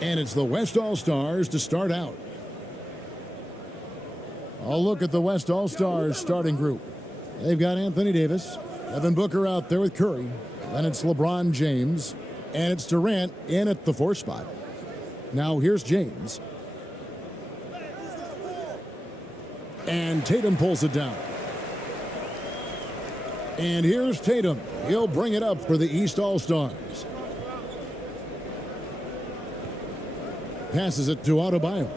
And it's the West All-Stars to start out. I'll look at the West All-Stars starting group. They've got Anthony Davis, Devin Booker out there with Curry. Then it's LeBron James, and it's Durant in at the 4 spot. Now here's James. And Tatum pulls it down. And here's Tatum. He'll bring it up for the East All-Stars. Passes it to Adebayo.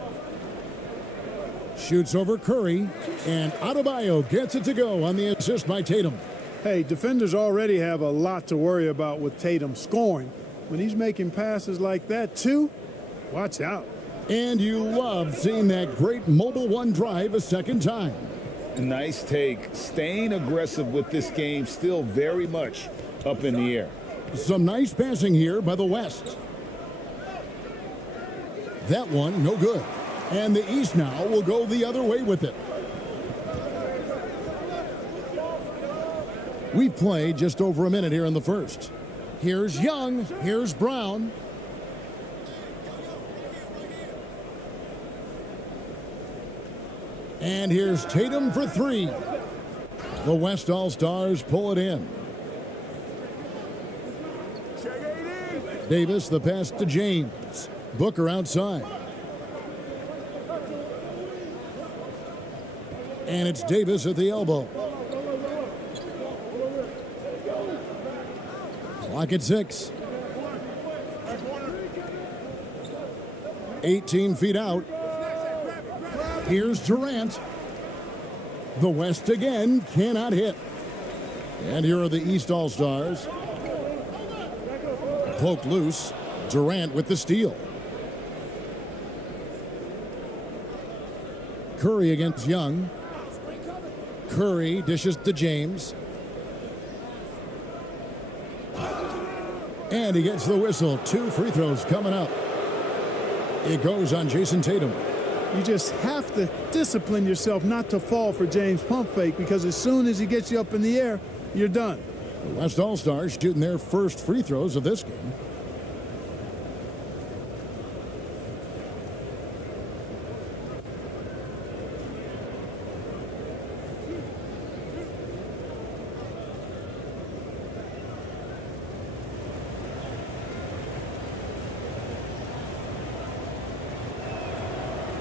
Shoots over Curry, and Adebayo gets it to go on the assist by Tatum. Hey, defenders already have a lot to worry about with Tatum scoring. When he's making passes like that, too, watch out. And you love seeing that great mobile one drive a second time. Nice take. Staying aggressive with this game, still very much up in the air. Some nice passing here by the West. That one, no good. And the East now will go the other way with it. We've played just over a minute here in the first. Here's Young. Here's Brown. And here's Tatum for 3. The West All-Stars pull it in. Davis, the pass to James. Booker outside. And it's Davis at the elbow. Clock at 6. 18 feet out. Here's Durant. The West again cannot hit. And here are the East All-Stars. Poked loose. Durant with the steal. Curry against Young. Curry dishes to James. And he gets the whistle. 2 free throws coming up. It goes on Jason Tatum. You just have to discipline yourself not to fall for James' pump fake, because as soon as he gets you up in the air, you're done. The West All-Stars shooting their first free throws of this game.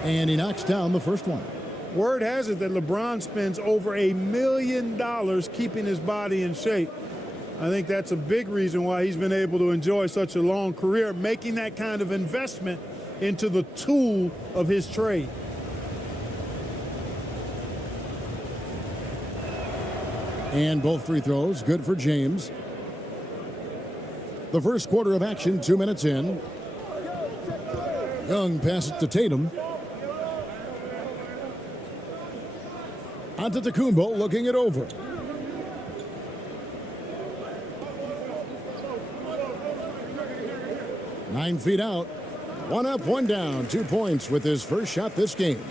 And he knocks down the first one. Word has it that LeBron spends over $1 million keeping his body in shape. I think that's a big reason why he's been able to enjoy such a long career, making that kind of investment into the tool of his trade. And both free throws good for James. The first quarter of action, 2 minutes in. Young passes to Tatum. Antetokounmpo looking it over. Nine feet out. One up, one down. 2 points with his first shot this game.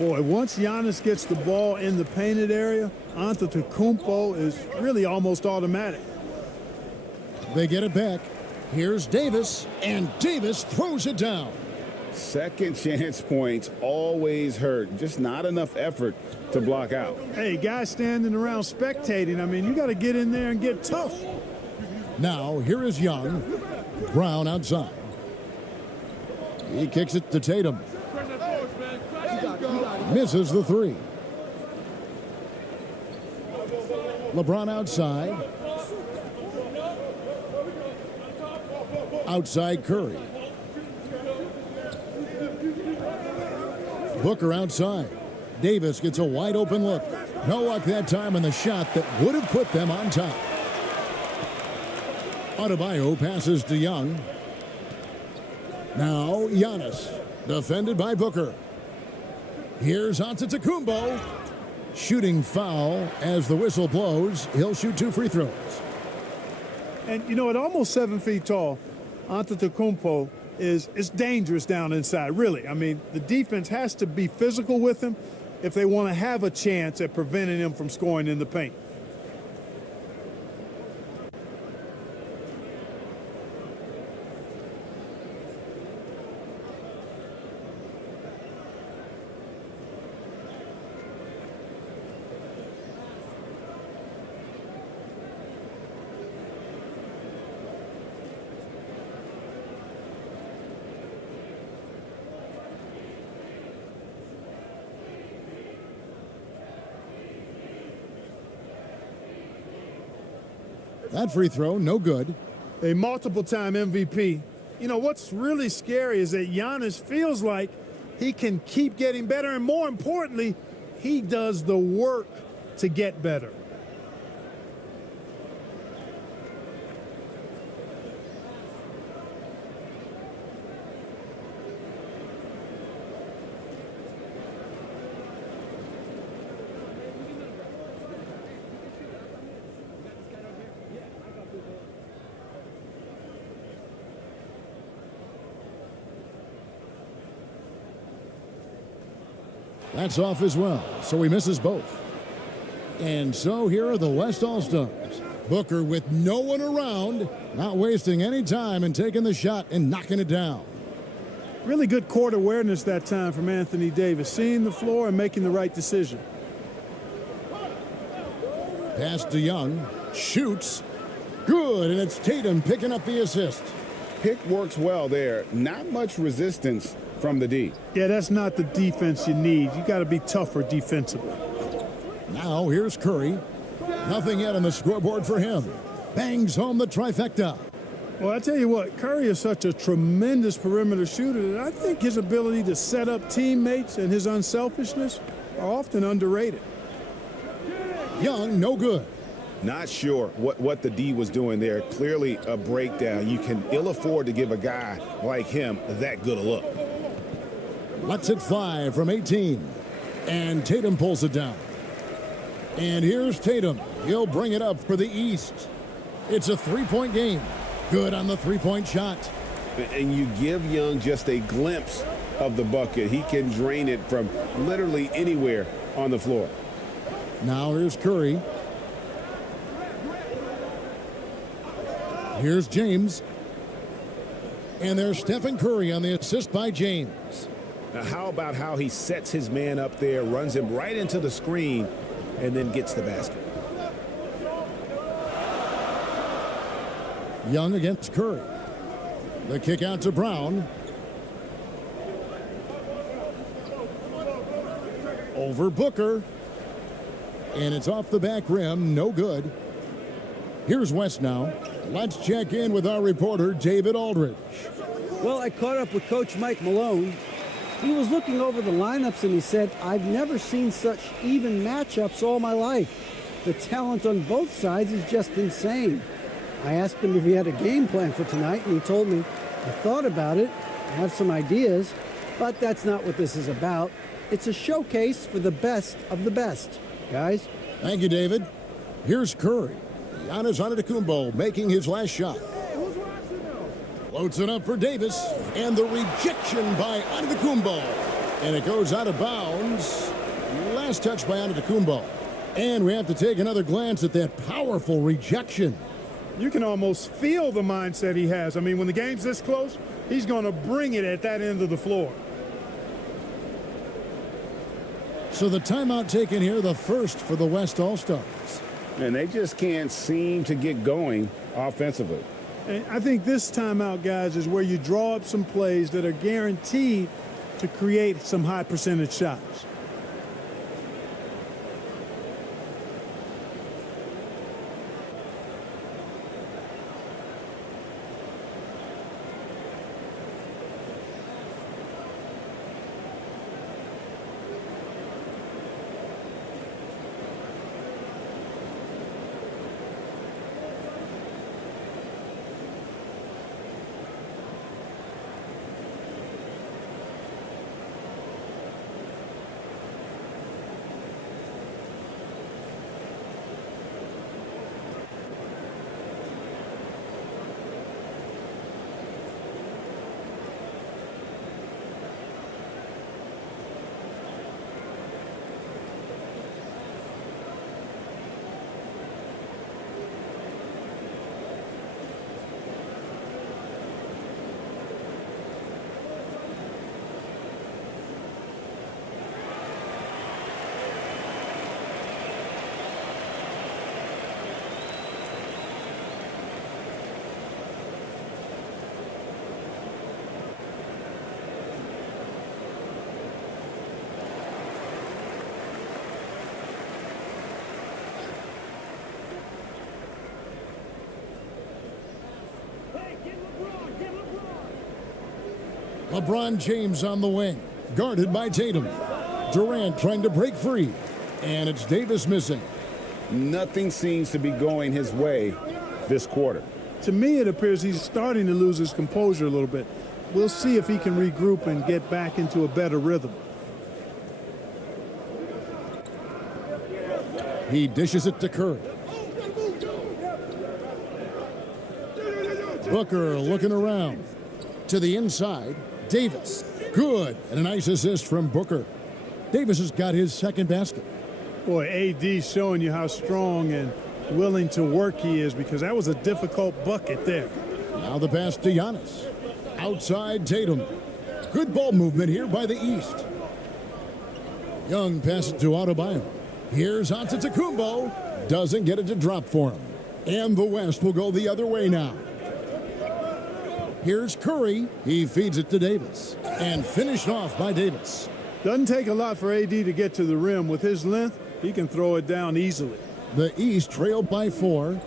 Boy, once Giannis gets the ball in the painted area, Antetokounmpo is really almost automatic. They get it back. Here's Davis, and Davis throws it down. Second chance points always hurt. Just not enough effort to block out. Hey, guys standing around spectating, I mean, you got to get in there and get tough. Now, here is Young. Brown outside. He kicks it to Tatum. Misses the 3. LeBron outside. Outside Curry. Booker outside. Davis gets a wide open look. No luck that time on the shot that would have put them on top. Adebayo passes to Young. Now Giannis, defended by Booker. Here's Antetokounmpo. Shooting foul as the whistle blows. He'll shoot 2 free throws. And, you know, at almost 7 feet tall, Antetokounmpo is dangerous down inside, really. I mean, the defense has to be physical with him if they want to have a chance at preventing him from scoring in the paint. That free throw, no good. A multiple-time MVP. You know, what's really scary is that Giannis feels like he can keep getting better, and more importantly, he does the work to get better. That's off as well, so he misses both. And so here are the West All-Stars. Booker with no one around, not wasting any time and taking the shot and knocking it down. Really good court awareness that time from Anthony Davis, seeing the floor and making the right decision. Pass to Young, shoots, good, and it's Tatum picking up the assist. Pick works well there. Not much resistance from the D. Yeah, that's not the defense you need. You got to be tougher defensively. Now here's Curry. Nothing yet on the scoreboard for him. Bangs home the trifecta. Well, I tell you what, Curry is such a tremendous perimeter shooter that I think his ability to set up teammates and his unselfishness are often underrated. Young, no good. Not sure what the D was doing there. Clearly a breakdown. You can ill afford to give a guy like him that good a look. Lets it fly from 18. And Tatum pulls it down. And here's Tatum. He'll bring it up for the East. It's a three-point game. Good on the three-point shot. And you give Young just a glimpse of the bucket. He can drain it from literally anywhere on the floor. Now here's Curry. Here's James. And there's Stephen Curry on the assist by James. Now, how about how he sets his man up there, runs him right into the screen, and then gets the basket. Young against Curry. The kick out to Brown. Over Booker. And it's off the back rim. No good. Here's West now. Let's check in with our reporter, David Aldridge. Well, I caught up with Coach Mike Malone. He was looking over the lineups and he said, I've never seen such even matchups all my life. The talent on both sides is just insane. I asked him if he had a game plan for tonight, and he told me, I thought about it, I have some ideas, but that's not what this is about. It's a showcase for the best of the best, guys. Thank you, David. Here's Curry. Giannis Antetokounmpo making his last shot. Floats it up for Davis, and the rejection by Antetokounmpo. And it goes out of bounds. Last touch by Antetokounmpo. And we have to take another glance at that powerful rejection. You can almost feel the mindset he has. I mean, when the game's this close, he's going to bring it at that end of the floor. So the timeout taken here, the first for the West All-Stars. And they just can't seem to get going offensively. And I think this timeout, guys, is where you draw up some plays that are guaranteed to create some high percentage shots. LeBron James on the wing, guarded by Tatum. Durant trying to break free, and it's Davis missing. Nothing seems to be going his way this quarter. To me, it appears he's starting to lose his composure a little bit. We'll see if he can regroup and get back into a better rhythm. He dishes it to Curry. Booker looking around. To the inside, Davis. Good, and a nice assist from Booker. Davis has got his second basket. Boy, AD showing you how strong and willing to work he is, because that was a difficult bucket there. Now the pass to Giannis. Outside Tatum. Good ball movement here by the East. Young passes to Adebayo. Here's Antetokounmpo. Doesn't get it to drop for him. And the West will go the other way now. Here's Curry. He feeds it to Davis. And finished off by Davis. Doesn't take a lot for AD to get to the rim. With his length, he can throw it down easily. The East trailed by 4.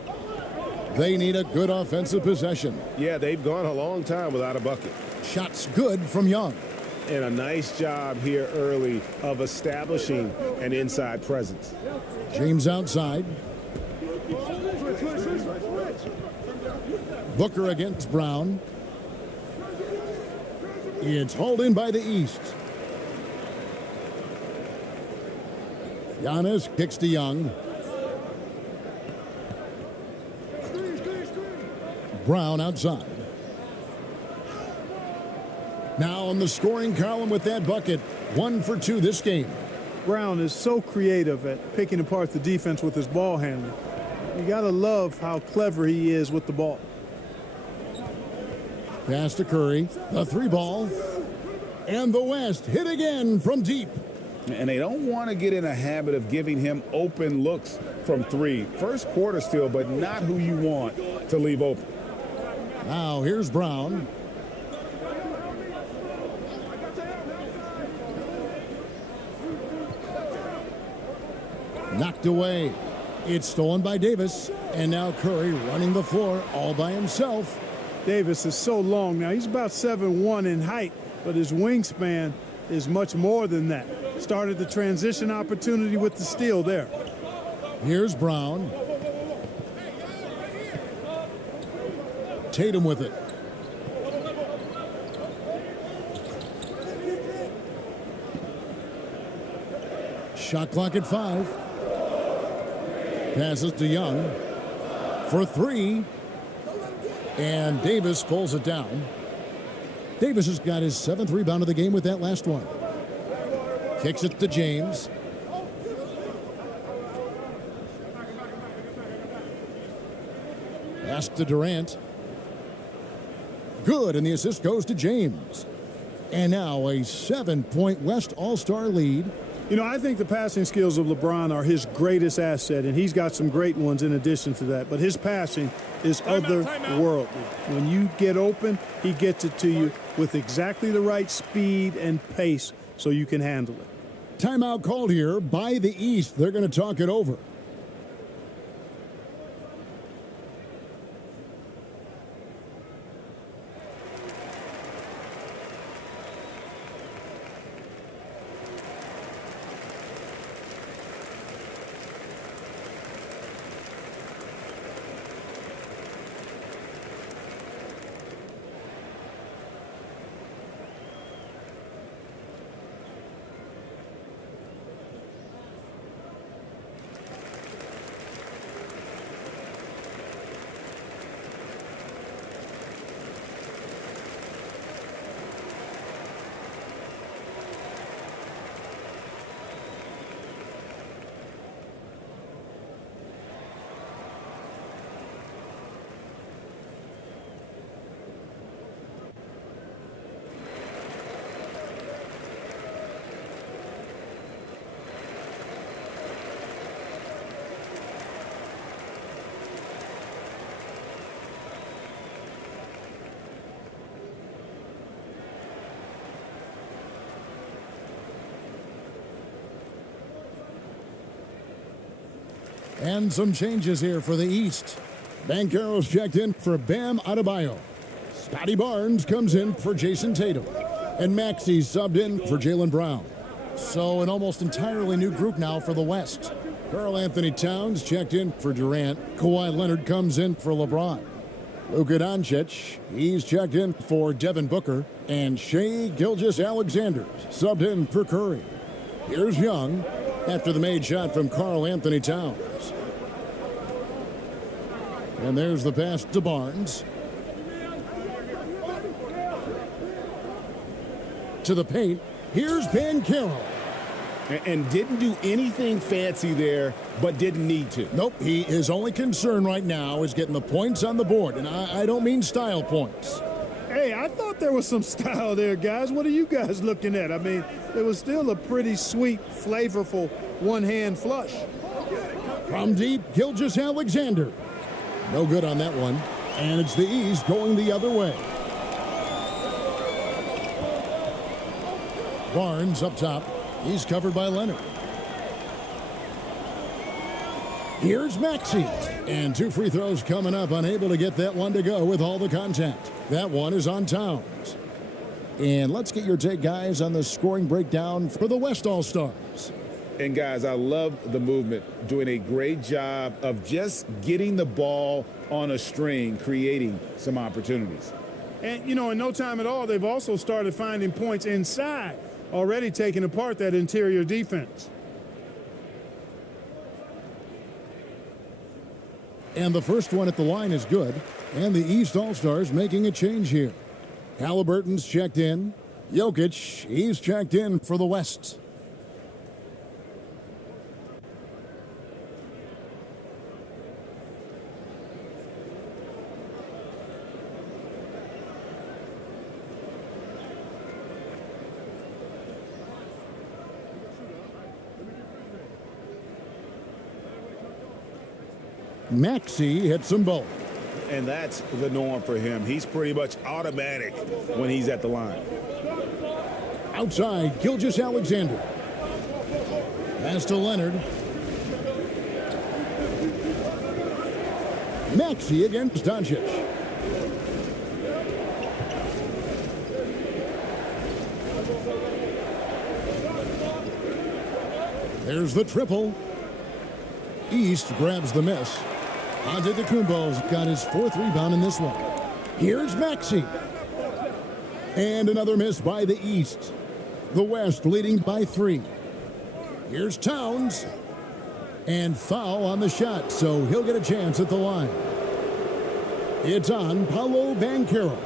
They need a good offensive possession. Yeah, they've gone a long time without a bucket. Shots good from Young. And a nice job here early of establishing an inside presence. James outside. Booker against Brown. It's hauled in by the East. Giannis kicks to Young. Brown outside. Now on the scoring column with that bucket. 1 for 2 this game. Brown is so creative at picking apart the defense with his ball handling. You got to love how clever he is with the ball. Pass to Curry. The 3 ball. And the West hit again from deep. And they don't want to get in a habit of giving him open looks from 3. First quarter still, but not who you want to leave open. Now here's Brown. Knocked away. It's stolen by Davis. And now Curry running the floor all by himself. Davis is so long now. He's about 7'1" in height, but his wingspan is much more than that. Started the transition opportunity with the steal there. Here's Brown. Tatum with it. Shot clock at 5. Passes to Young for 3. And Davis pulls it down. Davis has got his 7th rebound of the game with that last one. Kicks it to James. Pass to Durant. Good, and the assist goes to James. And now a 7-point West All-Star lead. You know, I think the passing skills of LeBron are his greatest asset, and he's got some great ones in addition to that. But his passing is otherworldly. When you get open, he gets it to you with exactly the right speed and pace so you can handle it. Timeout called here by the East. They're going to talk it over. And some changes here for the East. Banchero's checked in for Bam Adebayo. Scotty Barnes comes in for Jason Tatum. And Maxey subbed in for Jaylen Brown. So an almost entirely new group now for the West. Karl Anthony Towns checked in for Durant. Kawhi Leonard comes in for LeBron. Luka Doncic, he's checked in for Devin Booker. And Shai Gilgeous-Alexander subbed in for Curry. Here's Young after the made shot from Karl Anthony Towns. And there's the pass to Barnes. To the paint. Here's Banchero. And didn't do anything fancy there, but didn't need to. Nope, his only concern right now is getting the points on the board. And I don't mean style points. Hey, I thought there was some style there, guys. What are you guys looking at? I mean, it was still a pretty sweet, flavorful one-hand flush. From deep, Gilgeous-Alexander. No good on that one. And it's the East going the other way. Barnes up top. He's covered by Leonard. Here's Maxey. And 2 free throws coming up. Unable to get that one to go with all the contact. That one is on Towns. And let's get your take, guys, on the scoring breakdown for the West All-Stars. And, guys, I love the movement. Doing a great job of just getting the ball on a string, creating some opportunities. And, you know, in no time at all, they've also started finding points inside, already taking apart that interior defense. And the first one at the line is good. And the East All-Stars making a change here. Halliburton's checked in. Jokic, he's checked in for the West. Maxey hits them both. And that's the norm for him. He's pretty much automatic when he's at the line. Outside, Gilgeous-Alexander. Pass to Leonard. Maxey against Doncic. There's the triple. East grabs the miss. Antetokounmpo's got his 4th rebound in this one. Here's Maxey. And another miss by the East. The West leading by 3. Here's Towns. And foul on the shot, so he'll get a chance at the line. It's on Paolo Banchero.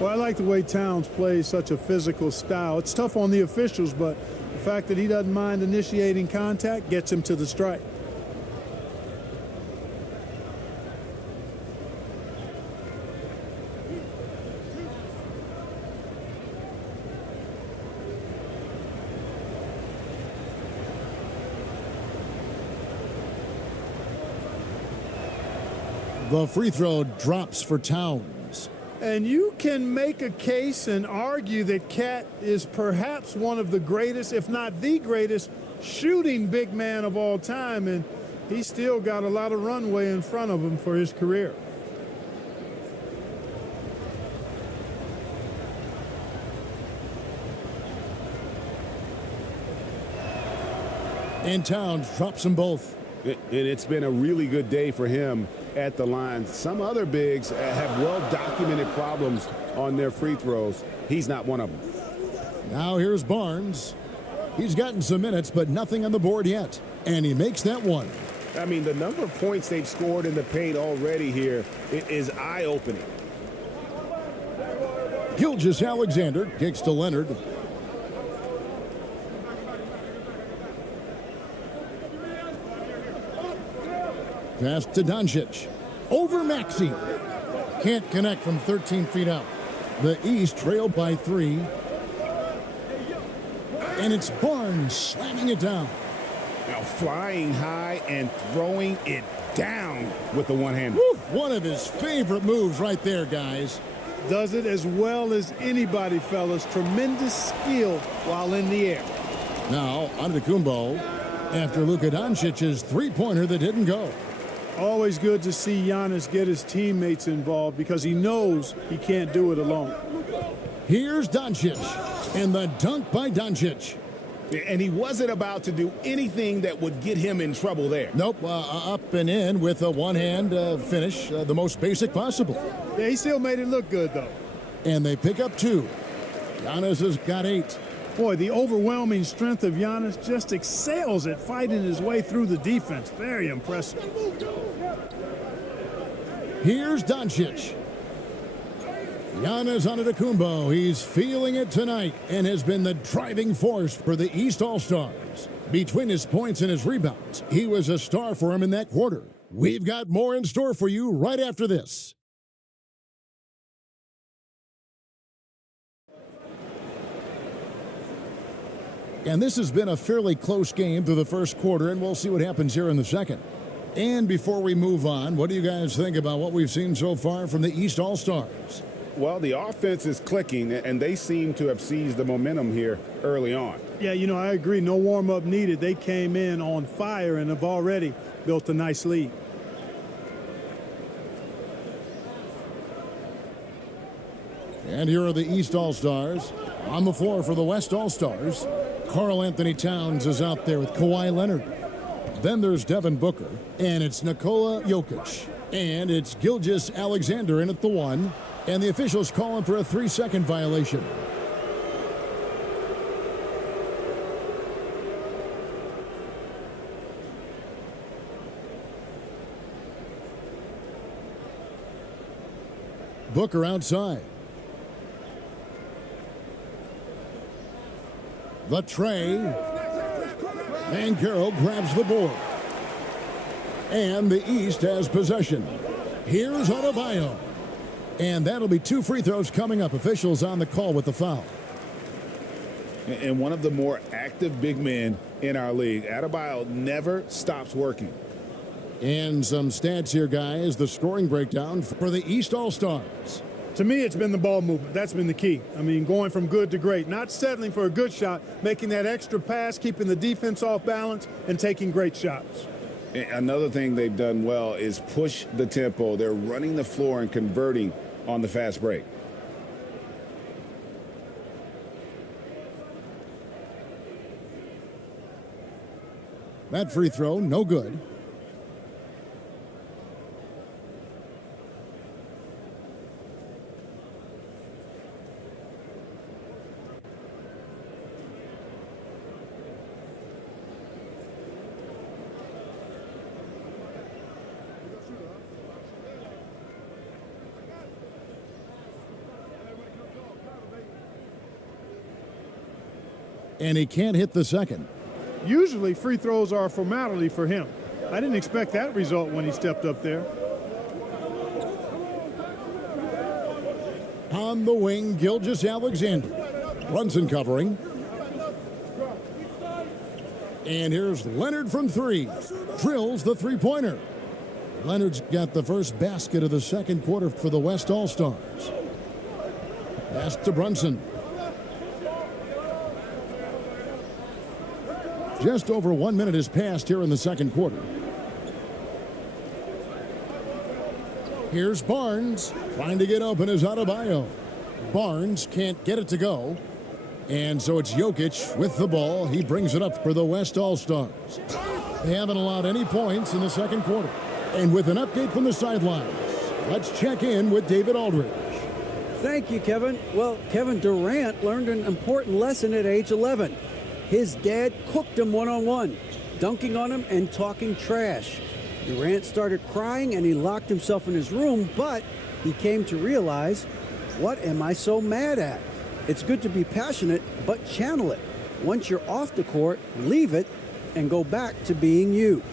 Well, I like the way Towns plays such a physical style. It's tough on the officials, but the fact that he doesn't mind initiating contact gets him to the strike. The free throw drops for Towns. And you can make a case and argue that Cat is perhaps one of the greatest, if not the greatest, shooting big man of all time, and he's still got a lot of runway in front of him for his career. And Towns drops them both. It's been a really good day for him at the line. Some other bigs have well-documented problems on their free throws. He's not one of them. Now here's Barnes. He's gotten some minutes, but nothing on the board yet. And he makes that one. I mean, the number of points they've scored in the paint already here is eye-opening. Gilgeous-Alexander kicks to Leonard. Pass to Doncic. Over Maxey. Can't connect from 13 feet out. The East trailed by 3. And it's Barnes slamming it down. Now flying high and throwing it down with the one-hand. One of his favorite moves right there, guys. Does it as well as anybody, fellas. Tremendous skill while in the air. Now, Antetokounmpo after Luka Doncic's three-pointer that didn't go. Always good to see Giannis get his teammates involved because he knows he can't do it alone. Here's Doncic, and the dunk by Doncic. And he wasn't about to do anything that would get him in trouble there. Nope, up and in with a one-hand finish, the most basic possible. Yeah, he still made it look good, though. And they pick up 2. Giannis has got 8. Boy, the overwhelming strength of Giannis just excels at fighting his way through the defense. Very impressive. Here's Doncic. Giannis Antetokounmpo, he's feeling it tonight and has been the driving force for the East All-Stars. Between his points and his rebounds, he was a star for him in that quarter. We've got more in store for you right after this. And this has been a fairly close game through the first quarter, and we'll see what happens here in the second. And before we move on, what do you guys think about what we've seen so far from the East All-Stars? Well, the offense is clicking, and they seem to have seized the momentum here early on. Yeah, you know, I agree. No warm-up needed. They came in on fire and have already built a nice lead. And here are the East All-Stars. On the floor for the West All-Stars, Karl Anthony Towns is out there with Kawhi Leonard. Then there's Devin Booker, and it's Nikola Jokic. And it's Gilgeous Alexander in at the 1. And the officials calling for a 3-second violation. Booker outside. The tray. And Carroll grabs the board. And the East has possession. Here's Adebayo. And that'll be 2 free throws coming up. Officials on the call with the foul. And one of the more active big men in our league. Adebayo never stops working. And some stats here, guys. The scoring breakdown for the East All-Stars. To me, it's been the ball movement. That's been the key. I mean, going from good to great. Not settling for a good shot, making that extra pass, keeping the defense off balance, and taking great shots. Another thing they've done well is push the tempo. They're running the floor and converting on the fast break. That free throw, no good. And he can't hit the second. Usually free throws are a formality for him. I didn't expect that result when he stepped up there. On the wing, Gilgeous Alexander. Brunson covering. And here's Leonard from 3. Drills the three-pointer. Leonard's got the first basket of the second quarter for the West All-Stars. Pass to Brunson. Just over 1 minute has passed here in the second quarter. Here's Barnes. Trying to get open is Adebayo. Barnes can't get it to go. And so it's Jokic with the ball. He brings it up for the West All-Stars. They haven't allowed any points in the second quarter. And with an update from the sidelines, let's check in with David Aldridge. Thank you, Kevin. Well, Kevin Durant learned an important lesson at age 11. His dad cooked him one-on-one, dunking on him and talking trash. Durant started crying and he locked himself in his room, but he came to realize, what am I so mad at? It's good to be passionate, but channel it. Once you're off the court, leave it and go back to being you.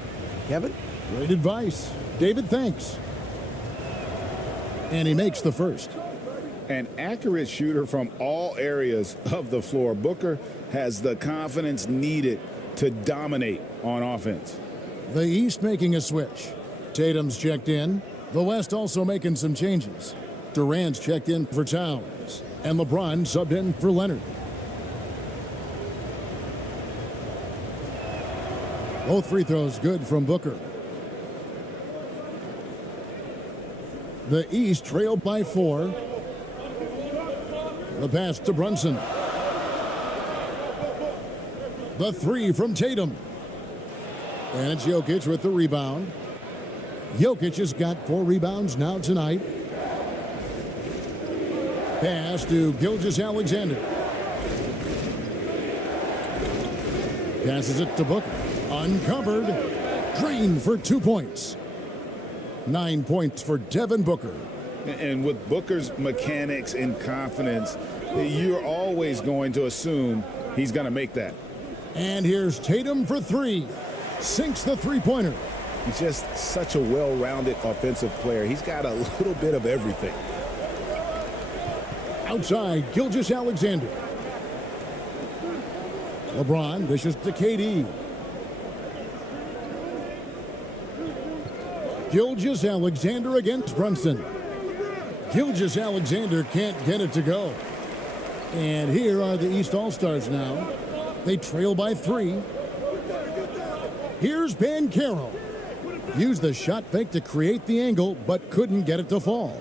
Kevin? Great advice. David, thanks. And he makes the first. An accurate shooter from all areas of the floor. Booker has the confidence needed to dominate on offense. The East making a switch. Tatum's checked in. The West also making some changes. Durant's checked in for Towns. And LeBron subbed in for Leonard. Both free throws good from Booker. The East trailed by 4. The pass to Brunson. The three from Tatum. And it's Jokic with the rebound. Jokic has got 4 rebounds now tonight. Pass to Gilgeous-Alexander. Passes it to Booker. Uncovered. Drained for 2 points. 9 points for Devin Booker. And with Booker's mechanics and confidence, you're always going to assume he's going to make that. And here's Tatum for 3. Sinks the three-pointer. He's just such a well-rounded offensive player. He's got a little bit of everything. Outside, Gilgeous-Alexander. LeBron dishes to KD. Gilgeous-Alexander against Brunson. Gilgeous-Alexander can't get it to go. And here are the East All-Stars now. They trail by 3. Here's Banchero. Used the shot fake to create the angle, but couldn't get it to fall.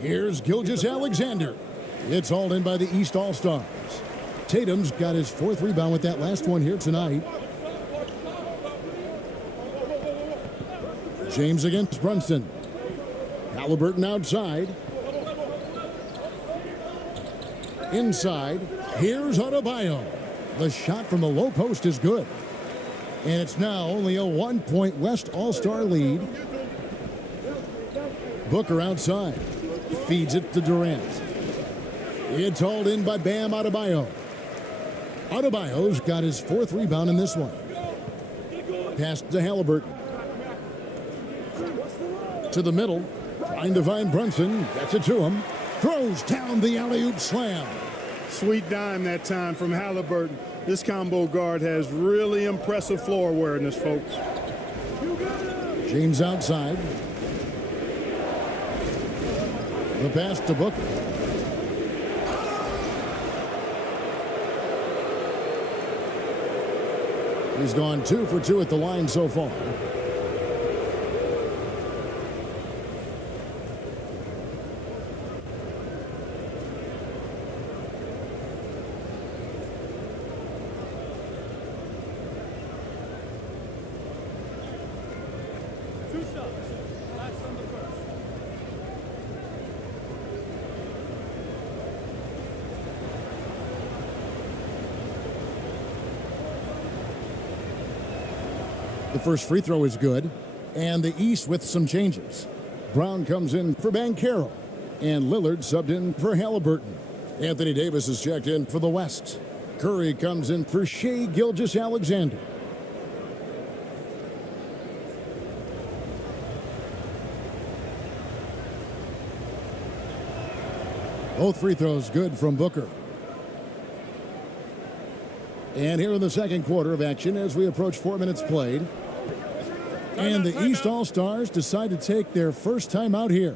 Here's Gilgeous-Alexander. It's hauled in by the East All-Stars. Tatum's got his 4th rebound with that last one here tonight. James against Brunson. Halliburton outside. Inside. Here's Adebayo. The shot from the low post is good. And it's now only a 1-point West All-Star lead. Booker outside. Feeds it to Durant. It's hauled in by Bam Adebayo. Adebayo's got his 4th rebound in this one. Pass to Halliburton. To the middle. Trying to find Brunson. Gets it to him. Throws down the alley-oop slam. Sweet dime that time from Halliburton. This combo guard has really impressive floor awareness, folks. James outside. The pass to Booker. He's gone 2 for 2 at the line so far. The first free throw is good. And the East with some changes. Brown comes in for Banchero. And Lillard subbed in for Halliburton. Anthony Davis is checked in for the West. Curry comes in for Shai Gilgeous-Alexander. Both free throws good from Booker. And here in the second quarter of action as we approach 4 minutes played. And the East All-Stars decide to take their first time out here.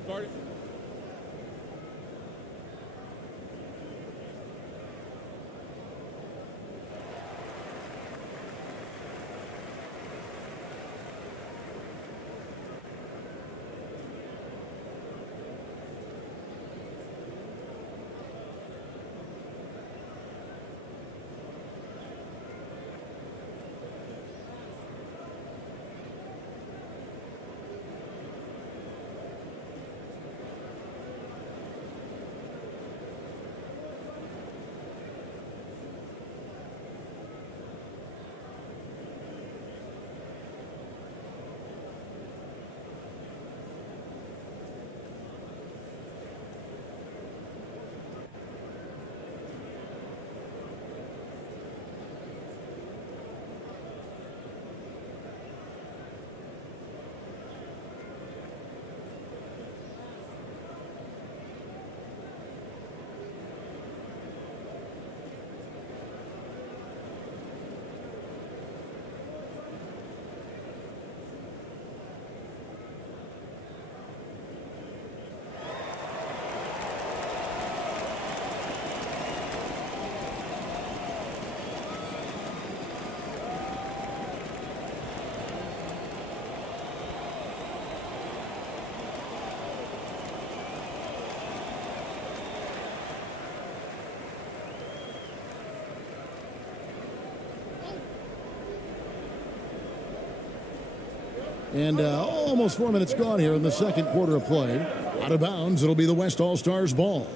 And almost 4 minutes gone here in the second quarter of play. Out of bounds, it'll be the West All-Stars ball.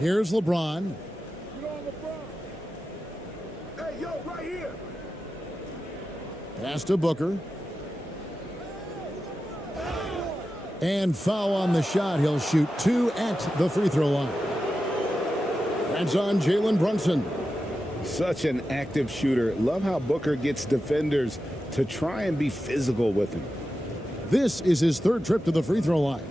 Here's LeBron. Hey, yo, right here. Pass to Booker. And foul on the shot. He'll shoot 2 at the free throw line. That's on Jalen Brunson. Such an active shooter. Love how Booker gets defenders to try and be physical with him. This is his third trip to the free throw line.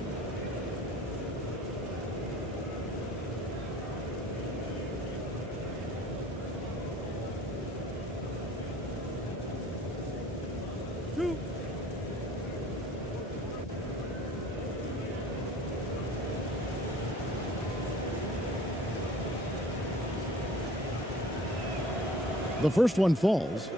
The first one falls.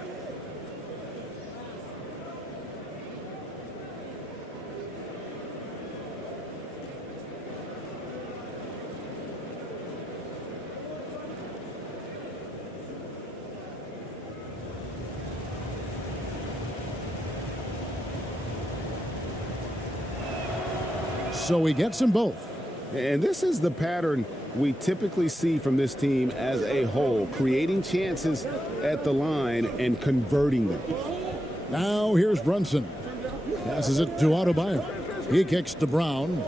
So he gets them both. And this is the pattern we typically see from this team as a whole, creating chances at the line and converting them. Now here's Brunson. Passes it to Adebayo. He kicks to Brown.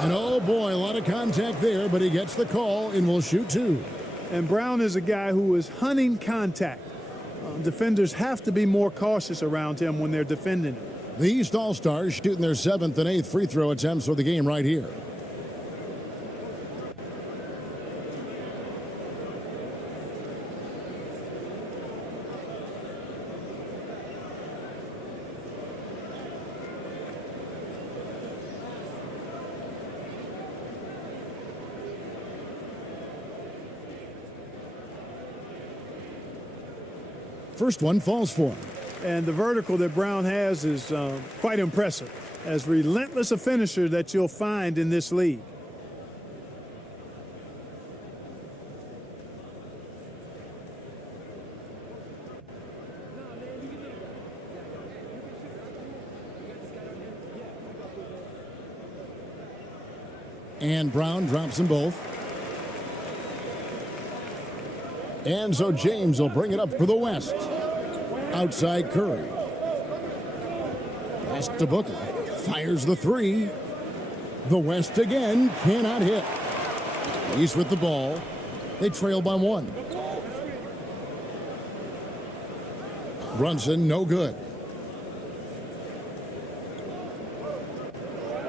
And oh boy, a lot of contact there, but he gets the call and will shoot 2. And Brown is a guy who is hunting contact. Defenders have to be more cautious around him when they're defending him. The East All-Stars shooting their 7th and 8th free throw attempts for the game right here. First one falls for him. And the vertical that Brown has is quite impressive. As relentless a finisher that you'll find in this league. And Brown drops them both. And so James will bring it up for the West. Outside Curry. Pass to Booker. Fires the 3. The West again cannot hit. East with the ball. They trail by 1. Brunson, no good.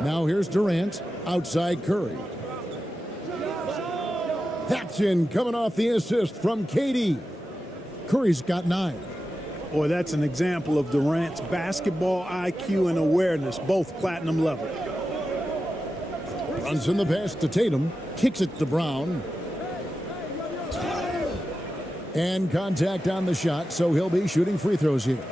Now here's Durant. Outside Curry. That's in, coming off the assist from KD. Curry's got 9. Boy, that's an example of Durant's basketball IQ and awareness, both platinum level. Runs in the pass to Tatum. Kicks it to Brown. And contact on the shot, so he'll be shooting free throws here.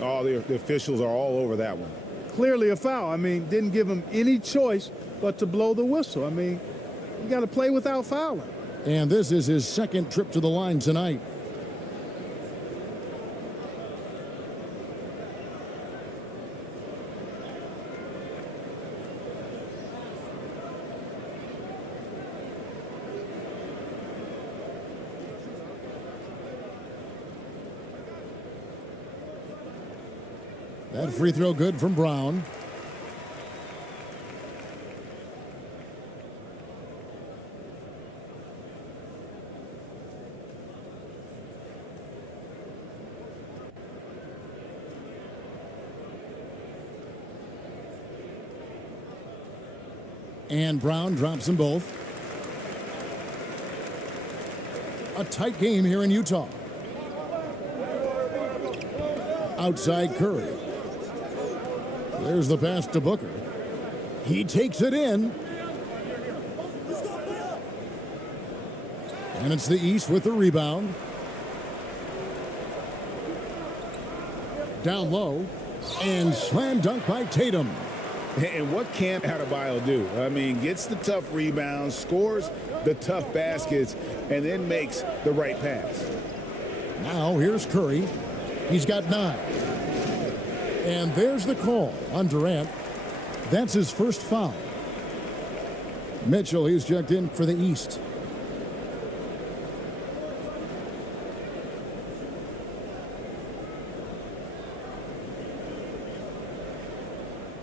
Oh, the officials are all over that one. Clearly a foul. I mean, didn't give him any choice but to blow the whistle. I mean, you got to play without fouling. And this is his second trip to the line tonight. That free throw good from Brown. And Brown drops them both. A tight game here in Utah. Outside Curry. There's the pass to Booker. He takes it in. And it's the East with the rebound. Down low. And slam dunk by Tatum. And what can't Adebayo do? I mean, gets the tough rebounds, scores the tough baskets, and then makes the right pass. Now here's Curry. He's got 9. And there's the call on Durant. That's his first foul. Mitchell, he's checked in for the East.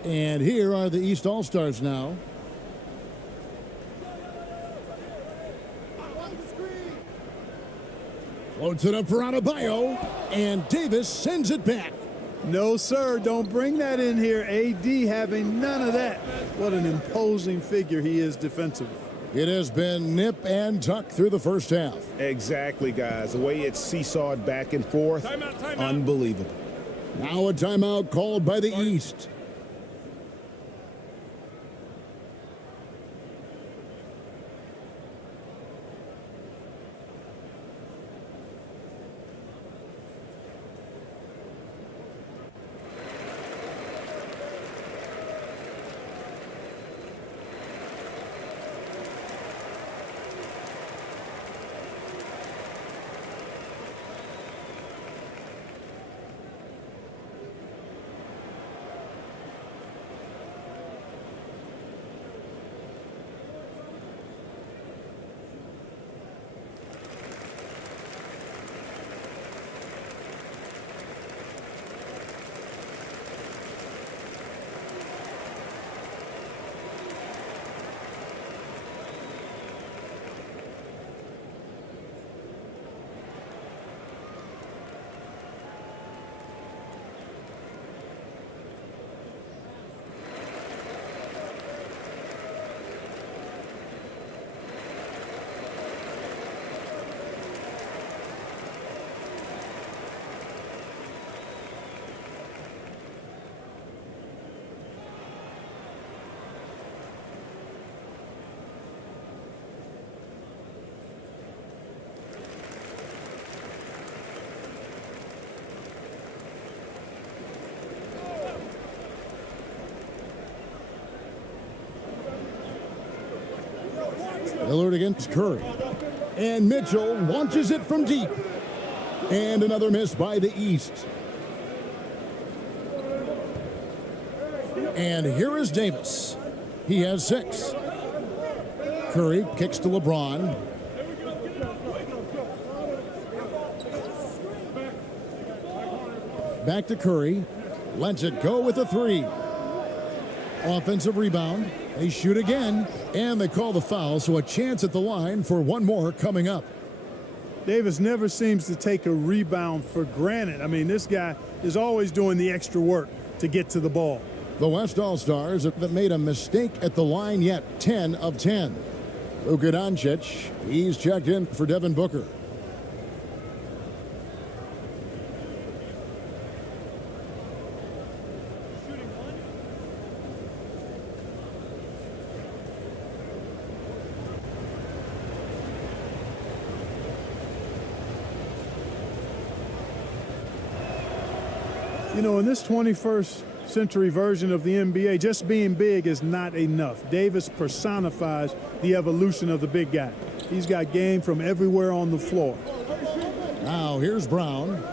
And here are the East All-Stars now. Floats it up for Adebayo, and Davis sends it back. No, sir, don't bring that in here. AD having none of that. What an imposing figure he is defensively. It has been nip and tuck through the first half. Exactly, guys. The way it's seesawed back and forth, Timeout. unbelievable. Now a timeout called by the East. Lillard against Curry. And Mitchell launches it from deep. And another miss by the East. And here is Davis. He has 6. Curry kicks to LeBron. Back to Curry. Lets it go with a 3. Offensive rebound. They shoot again, and they call the foul, so a chance at the line for one more coming up. Davis never seems to take a rebound for granted. I mean, this guy is always doing the extra work to get to the ball. The West All-Stars have made a mistake at the line yet, 10 of 10. Luka Doncic, he's checked in for Devin Booker. You know, in this 21st century version of the NBA, just being big is not enough. Davis personifies the evolution of the big guy. He's got game from everywhere on the floor. Now here's Brown.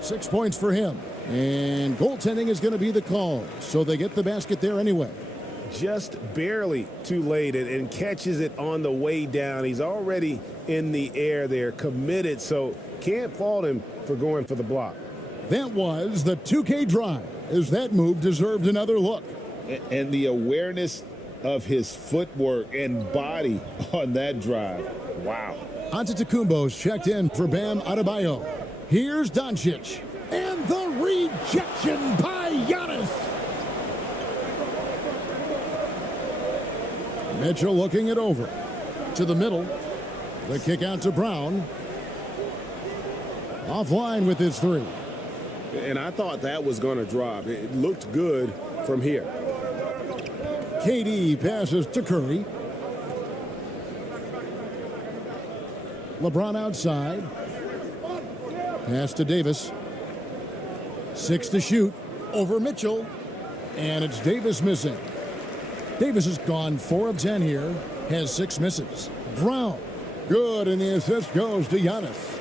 6 points for him. And goaltending is going to be the call, so they get the basket there anyway. Just barely too late and catches it on the way down. He's already in the air there, committed, so can't fault him for going for the block. That was the 2K drive, as that move deserved another look. And the awareness of his footwork and body on that drive. Wow. Antetokounmpo's checked in for Bam Adebayo. Here's Doncic. And the rejection by Giannis. Mitchell looking it over. To the middle. The kick out to Brown. Offline with his 3. And I thought that was going to drop. It looked good from here. KD passes to Curry. LeBron outside. Pass to Davis. 6 to shoot. over Mitchell. And it's Davis missing. Davis has gone 4 of 10 here, has 6 misses. Brown, good, and the assist goes to Giannis.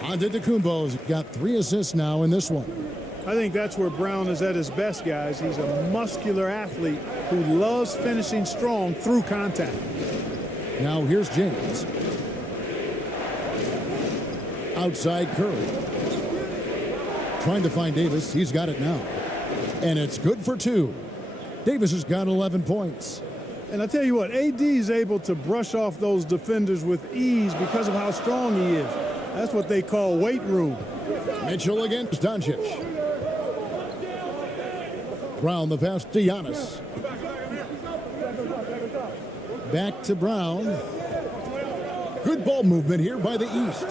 Antetokounmpo's got 3 assists now in this one. I think that's where Brown is at his best, guys. He's a muscular athlete who loves finishing strong through contact. Now here's James. Outside Curry. Trying to find Davis. He's got it now. And it's good for 2. Davis has got 11 points. And I tell you what, AD is able to brush off those defenders with ease because of how strong he is. That's what they call weight room. Mitchell against Doncic. Brown the pass to Giannis. Back to Brown. Good ball movement here by the East.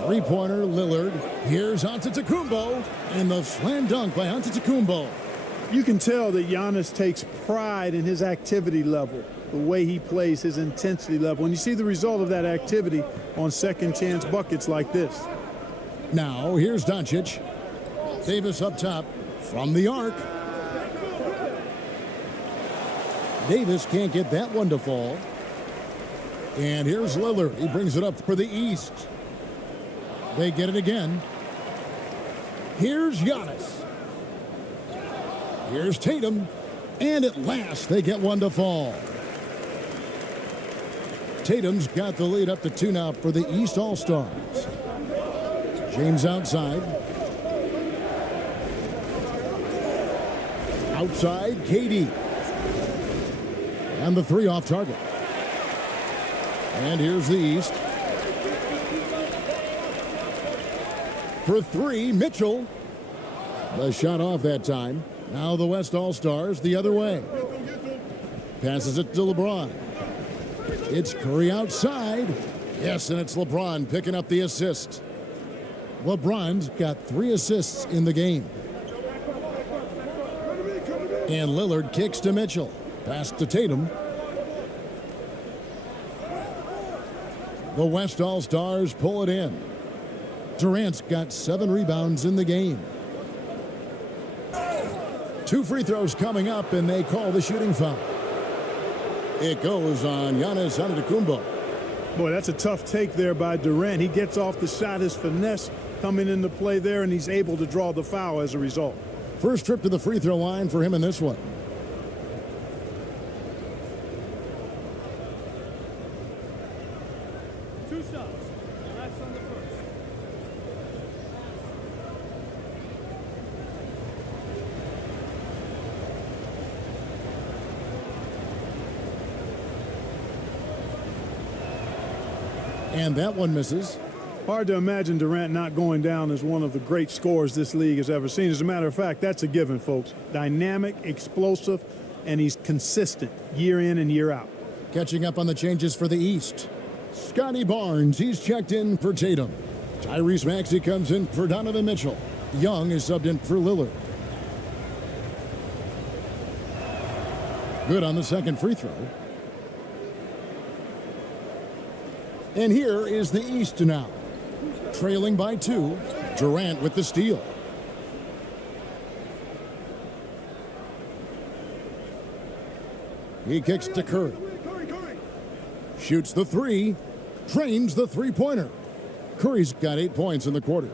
3-pointer Lillard. Here's Antetokounmpo. And the slam dunk by Antetokounmpo. You can tell that Giannis takes pride in his activity level, the way he plays, his intensity level. And you see the result of that activity on second chance buckets like this. Now here's Doncic. Davis up top from the arc. Davis can't get that one to fall. And here's Lillard. He brings it up for the East. They get it again. Here's Giannis. Here's Tatum. And at last, they get one to fall. Tatum's got the lead up to 2 now for the East All-Stars. James outside. Outside, KD. And the 3 off target. And here's the East. For 3, Mitchell. The shot off that time. Now the West All-Stars the other way. Passes it to LeBron. It's Curry outside. Yes, and it's LeBron picking up the assist. LeBron's got 3 assists in the game. And Lillard kicks to Mitchell. Pass to Tatum. The West All-Stars pull it in. Durant's got 7 rebounds in the game. 2 free throws coming up, and they call the shooting foul. It goes on Giannis Antetokounmpo. Boy, that's a tough take there by Durant. He gets off the shot, his finesse coming into play there, and he's able to draw the foul as a result. First trip to the free throw line for him in this one. And that one misses. Hard to imagine Durant not going down as one of the great scorers this league has ever seen. As a matter of fact, that's a given, folks. Dynamic, explosive, and he's consistent year in and year out. Catching up on the changes for the East. Scotty Barnes, he's checked in for Tatum. Tyrese Maxey comes in for Donovan Mitchell. Young is subbed in for Lillard. Good on the second free throw. And here is the East now. Trailing by 2. Durant with the steal. He kicks to Curry. Shoots the 3. Drains the 3-pointer. Curry's got 8 points in the quarter.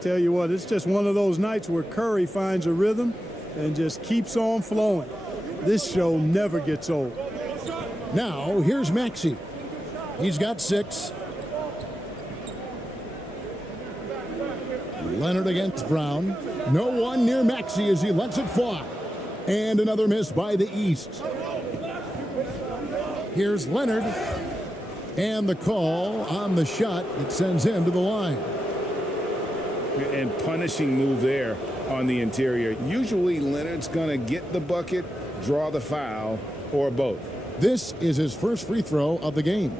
Tell you what, it's just one of those nights where Curry finds a rhythm and just keeps on flowing. This show never gets old. Now, here's Maxey. He's got 6. Leonard against Brown. No one near Maxey as he lets it fly. And another miss by the East. Here's Leonard. And the call on the shot that sends him to the line. And punishing move there on the interior. Usually Leonard's going to get the bucket, draw the foul, or both. This is his first free throw of the game.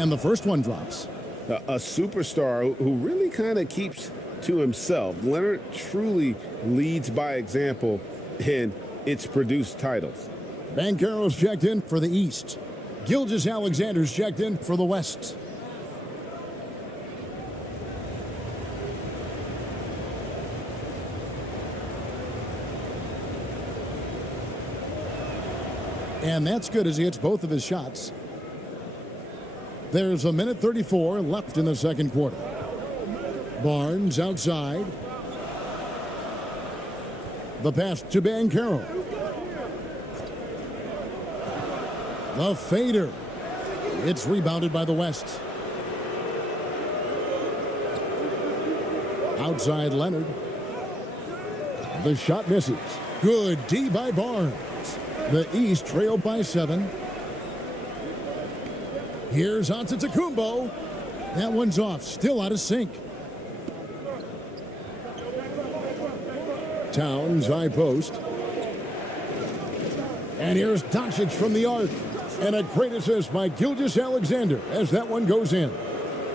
And the first one drops. A superstar who really kind of keeps to himself. Leonard truly leads by example, and it's produced titles. Banchero's checked in for the East. Gilgeous-Alexander's checked in for the West. And that's good as he hits both of his shots. There's a minute 34 left in the second quarter. Barnes outside. The pass to Banchero. The fader. It's rebounded by the West. Outside Leonard. The shot misses. Good D by Barnes. The East trailed by 7. Here's Antetokounmpo. That one's off. Still out of sync. Towns high post. And here's Doncic from the arc. And a great assist by Gilgeous-Alexander as that one goes in.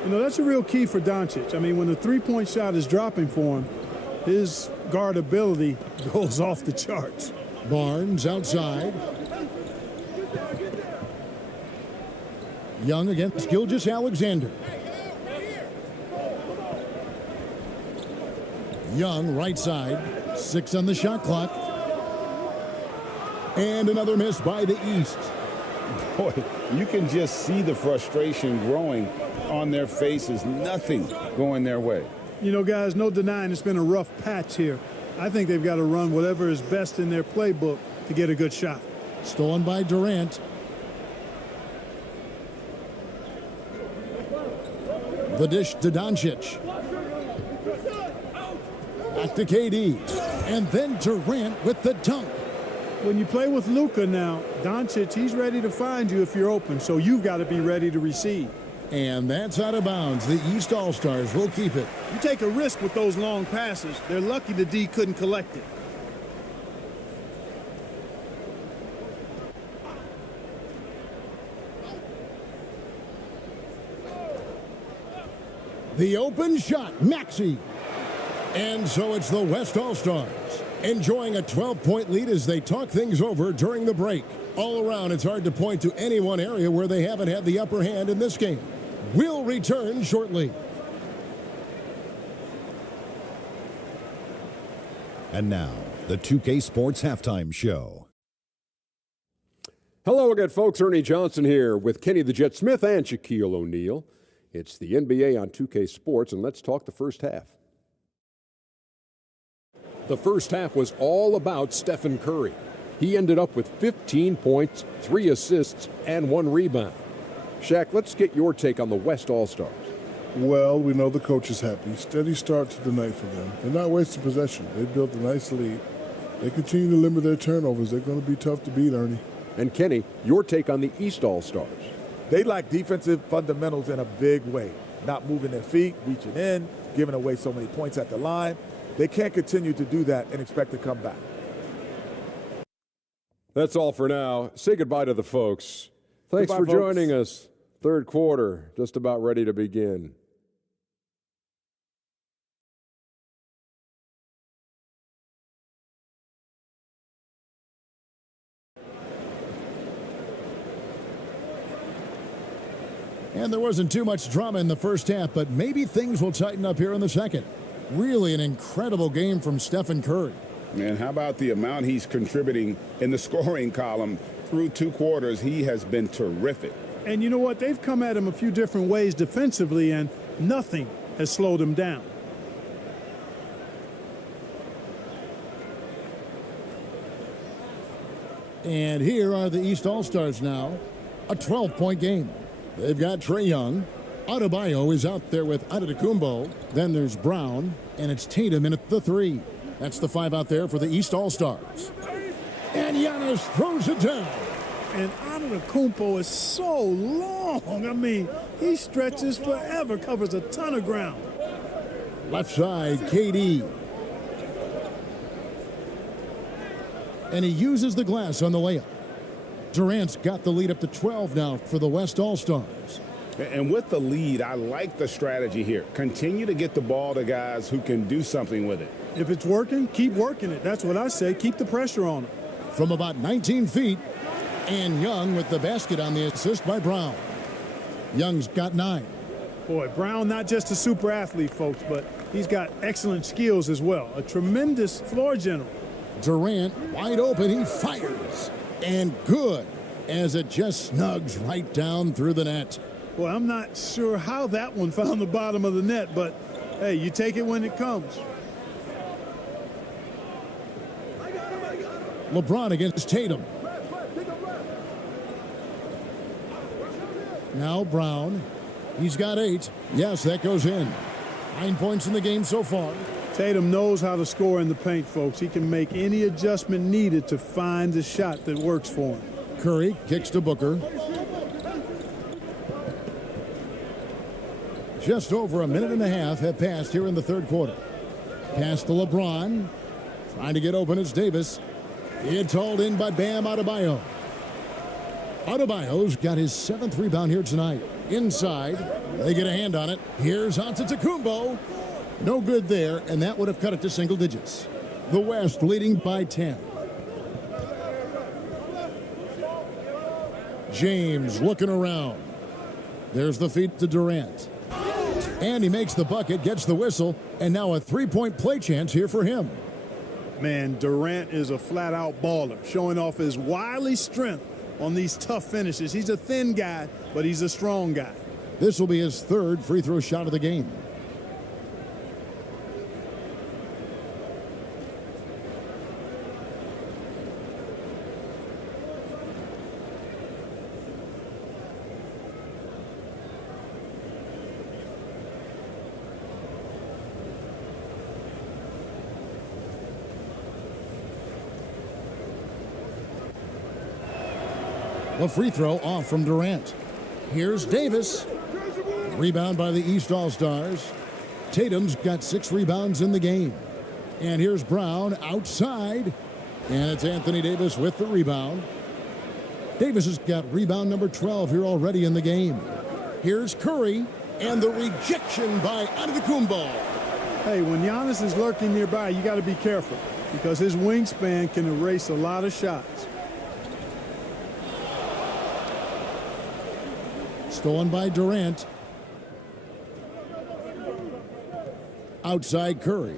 You know, that's a real key for Doncic. I mean, when the three-point shot is dropping for him, his guard ability goes off the charts. Barnes outside. Young against Gilgeous-Alexander. Young right side. 6 on the shot clock. And another miss by the East. Boy, you can just see the frustration growing on their faces. Nothing going their way. You know, guys, no denying it's been a rough patch here. I think they've got to run whatever is best in their playbook to get a good shot. Stolen by Durant. The dish to Doncic. Back to KD. And then Durant with the dunk. When you play with Luka now, Doncic, he's ready to find you if you're open, so you've got to be ready to receive. And that's out of bounds. The East All-Stars will keep it. You take a risk with those long passes. They're lucky the D couldn't collect it. The open shot, Maxey. And so it's the West All-Stars enjoying a 12-point lead as they talk things over during the break. All around, it's hard to point to any one area where they haven't had the upper hand in this game. We'll return shortly. And now, the 2K Sports Halftime Show. Hello again, folks. Ernie Johnson here with Kenny the Jet Smith and Shaquille O'Neal. It's the NBA on 2K Sports, and let's talk the first half. The first half was all about Stephen Curry. He ended up with 15 points, 3 assists, and 1 rebound. Shaq, let's get your take on the West All-Stars. Well, we know the coach is happy. Steady start to the night for them. They're not wasting possession. They built a nice lead. They continue to limit their turnovers. They're going to be tough to beat, Ernie. And Kenny, your take on the East All-Stars. They lack defensive fundamentals in a big way. Not moving their feet, reaching in, giving away so many points at the line. They can't continue to do that and expect to come back. That's all for now. Say goodbye to the folks. Thanks Goodbye, for folks. joining us. Third quarter, just about ready to begin. And there wasn't too much drama in the first half, but maybe things will tighten up here in the second. Really an incredible game from Stephen Curry. And how about the amount he's contributing in the scoring column through 2 quarters? He has been terrific. And you know what? They've come at him a few different ways defensively, and nothing has slowed him down. And here are the East All-Stars now. A 12-point game. They've got Trae Young. Adebayo is out there with Antetokounmpo. Then there's Brown, and it's Tatum in at the 3. That's the 5 out there for the East All-Stars. And Giannis throws it down. And Antetokounmpo is so long. I mean, he stretches forever, covers a ton of ground. Left side, KD. And he uses the glass on the layup. Durant's got the lead up to 12 now for the West All-Stars. And with the lead, I like the strategy here. Continue to get the ball to guys who can do something with it. If it's working, keep working it. That's what I say. Keep the pressure on him. From about 19 feet, and Young with the basket on the assist by Brown. Young's got 9. Boy, Brown not just a super athlete, folks, but he's got excellent skills as well. A tremendous floor general. Durant wide open. He fires. And good, as it just snugs right down through the net. Well, I'm not sure how that one found the bottom of the net, but hey, you take it when it comes. LeBron against Tatum. Now Brown. He's got 8. Yes, that goes in. 9 points in the game so far. Tatum knows how to score in the paint, folks. He can make any adjustment needed to find the shot that works for him. Curry kicks to Booker. Just over a minute and a half have passed here in the third quarter. Pass to LeBron. Trying to get open is Davis. It's hauled in by Bam Adebayo. Adebayo's got his 7th rebound here tonight. Inside, they get a hand on it. Here's Antetokounmpo. No good there, and that would have cut it to single digits. The West leading by 10. James looking around. There's the feed to Durant. And he makes the bucket, gets the whistle, and now a 3-point play chance here for him. Man, Durant is a flat-out baller, showing off his wily strength on these tough finishes. He's a thin guy, but he's a strong guy. This will be his 3rd free throw shot of the game. The free throw off from Durant. Here's Davis. Rebound by the East All-Stars. Tatum's got 6 rebounds in the game. And here's Brown outside. And it's Anthony Davis with the rebound. Davis has got rebound number 12 here already in the game. Here's Curry. And the rejection by Antetokounmpo. Hey, when Giannis is lurking nearby, you got to be careful because his wingspan can erase a lot of shots. Stolen by Durant. Outside Curry.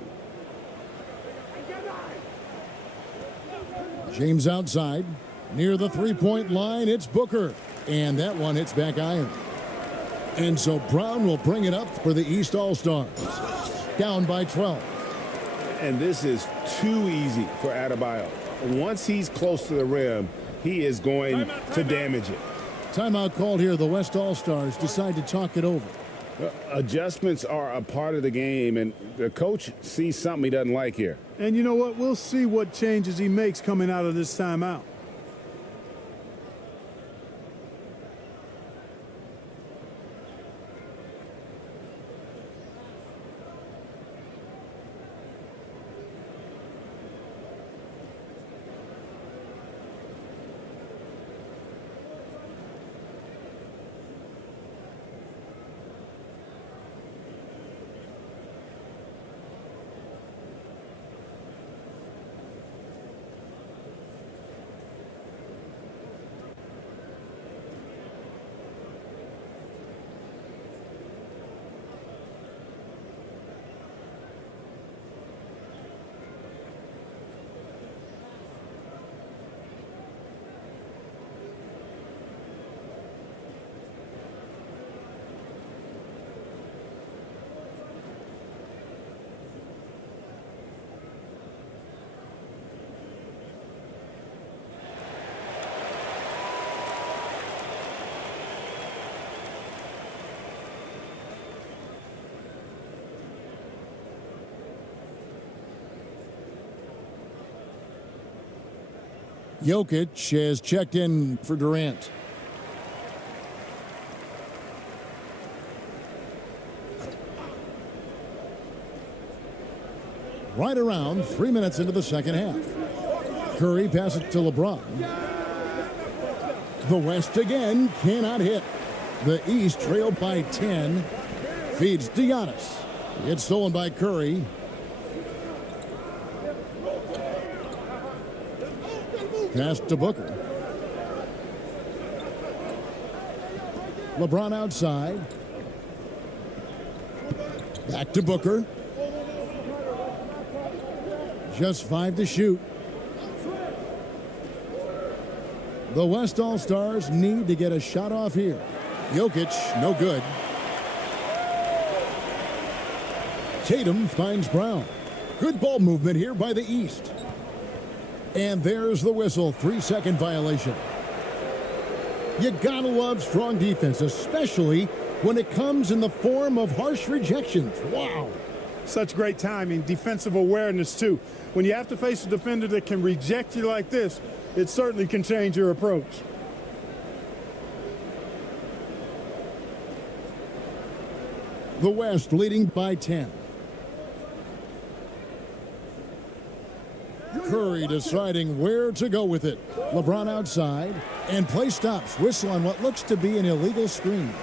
James outside. Near the 3-point line, it's Booker. And that one hits back iron. And so Brown will bring it up for the East All-Stars. Down by 12. And this is too easy for Adebayo. Once he's close to the rim, he is going to damage it. Timeout called here. The West All-Stars decide to talk it over. Adjustments are a part of the game, and the coach sees something he doesn't like here. And you know what? We'll see what changes he makes coming out of this timeout. Jokic has checked in for Durant. Right around 3 minutes into the second half. Curry passes to LeBron. The West again cannot hit. The East trailed by 10. Feeds to Giannis. It's stolen by Curry. Pass to Booker. LeBron outside. Back to Booker. Just 5 to shoot. The West All-Stars need to get a shot off here. Jokic, no good. Tatum finds Brown. Good ball movement here by the East. And there's the whistle. 3-second violation. You gotta love strong defense, especially when it comes in the form of harsh rejections. Wow. Such great timing, defensive awareness too. When you have to face a defender that can reject you like this, it certainly can change your approach. The West leading by 10. Curry deciding where to go with it. LeBron outside, and play stops. Whistle on what looks to be an illegal screen.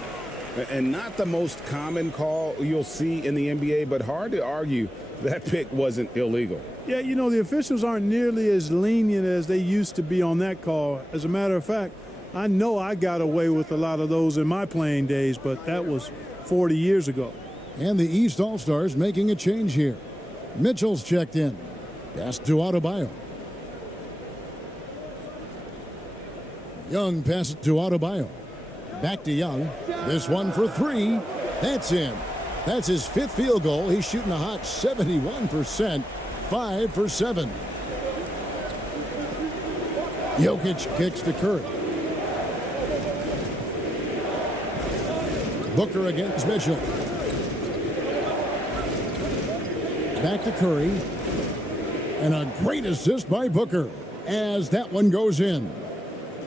And not the most common call you'll see in the NBA, but hard to argue that pick wasn't illegal. Yeah, you know, the officials aren't nearly as lenient as they used to be on that call. As a matter of fact, I know I got away with a lot of those in my playing days, but that was 40 years ago. And the East All-Stars making a change here. Mitchell's checked in. Pass to Adebayo. Young passes to Adebayo. Back to Young. This one for 3. That's in. That's his 5th field goal. He's shooting a hot 71%. 5 for 7. Jokic kicks to Curry. Booker against Mitchell. Back to Curry. And a great assist by Booker as that one goes in.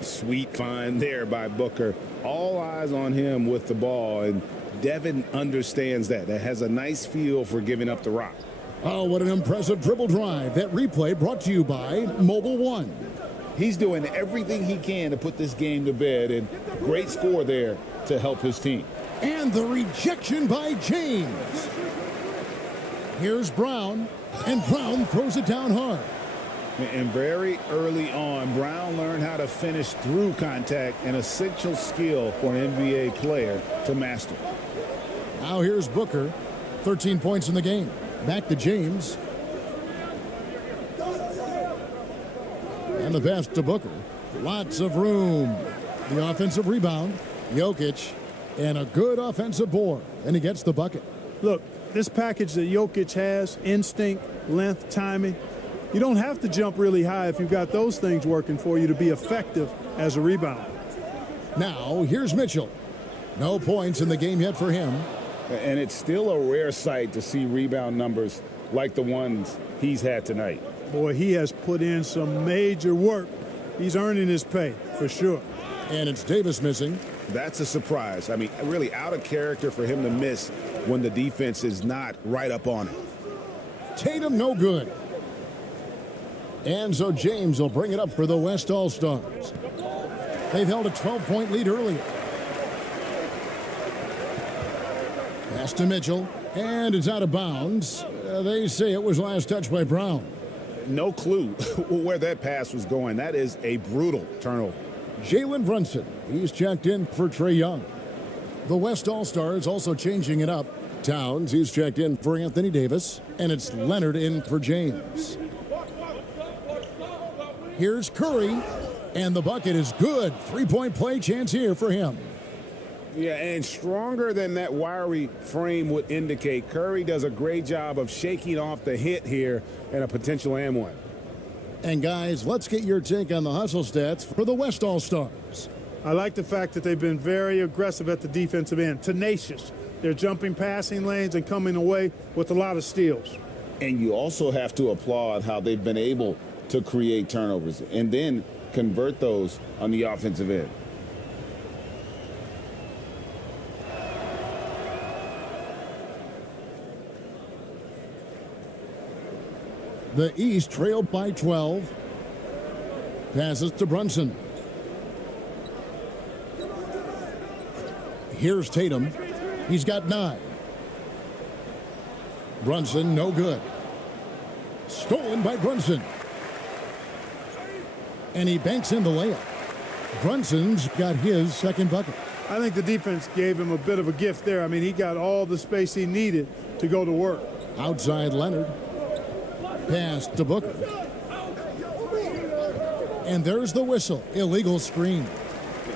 Sweet find there by Booker. All eyes on him with the ball, and Devin understands that. That has a nice feel for giving up the rock. Oh, what an impressive dribble drive. That replay brought to you by Mobile One. He's doing everything he can to put this game to bed, and great score there to help his team. And the rejection by James. Here's Brown, and Brown throws it down hard. And very early on, Brown learned how to finish through contact, an essential skill for an NBA player to master. Now here's Booker, 13 points in the game. Back to James. And the pass to Booker. Lots of room. The offensive rebound. Jokic, and a good offensive board. And he gets the bucket. Look, this package that Jokic has, instinct, length, timing, you don't have to jump really high if you've got those things working for you to be effective as a rebounder. Now, here's Mitchell. No points in the game yet for him. And it's still a rare sight to see rebound numbers like the ones he's had tonight. Boy, he has put in some major work. He's earning his pay, for sure. And it's Davis missing. That's a surprise. I mean, really out of character for him to miss when the defense is not right up on him. Tatum, no good. And so James will bring it up for the West All-Stars. They've held a 12-point lead earlier. Pass to Mitchell, and it's out of bounds. They say it was last touched by Brown. No clue where that pass was going. That is a brutal turnover. Jalen Brunson, he's checked in for Trae Young. The West All-Stars also changing it up. Towns, he's checked in for Anthony Davis, and it's Leonard in for James. Here's Curry, and the bucket is good. 3-point play chance here for him. Yeah, and stronger than that wiry frame would indicate. Curry does a great job of shaking off the hit here and a potential and one. And guys, let's get your take on the hustle stats for the West All-Stars. I like the fact that they've been very aggressive at the defensive end, tenacious. They're jumping passing lanes and coming away with a lot of steals. And you also have to applaud how they've been able to create turnovers and then convert those on the offensive end. The East trailed by 12. Passes to Brunson. Here's Tatum. He's got 9. Brunson, no good. Stolen by Brunson. And he banks in the layup. Brunson's got his second bucket. I think the defense gave him a bit of a gift there. I mean, he got all the space he needed to go to work. Outside Leonard. Pass to Booker. And there's the whistle. Illegal screen.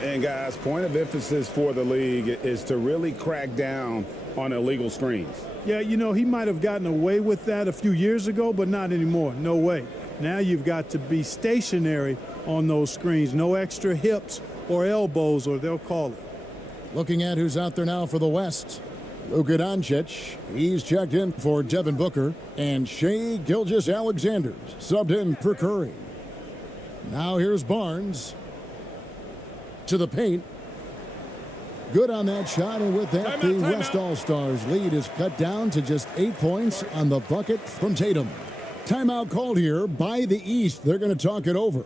And guys, point of emphasis for the league is to really crack down on illegal screens. Yeah, you know, he might have gotten away with that a few years ago, but not anymore. No way. Now you've got to be stationary on those screens. No extra hips or elbows, or they'll call it. Looking at who's out there now for the West. Luka Doncic, he's checked in for Devin Booker, and Shai Gilgeous-Alexander subbed in for Curry. Now here's Barnes to the paint. Good on that shot, and with that, the West All-Stars lead is cut down to just 8 points on the bucket from Tatum. Timeout called here by the East. They're going to talk it over.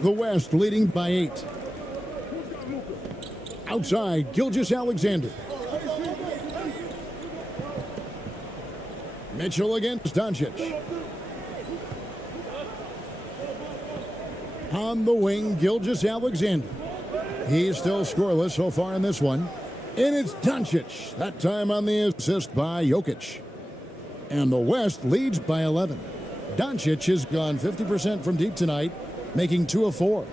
The West leading by 8. Outside, Gilgeous-Alexander. Mitchell against Doncic. On the wing, Gilgeous-Alexander. He's still scoreless so far in this one. And it's Doncic, that time on the assist by Jokic. And the West leads by 11. Doncic has gone 50% from deep tonight, making 2 of 4.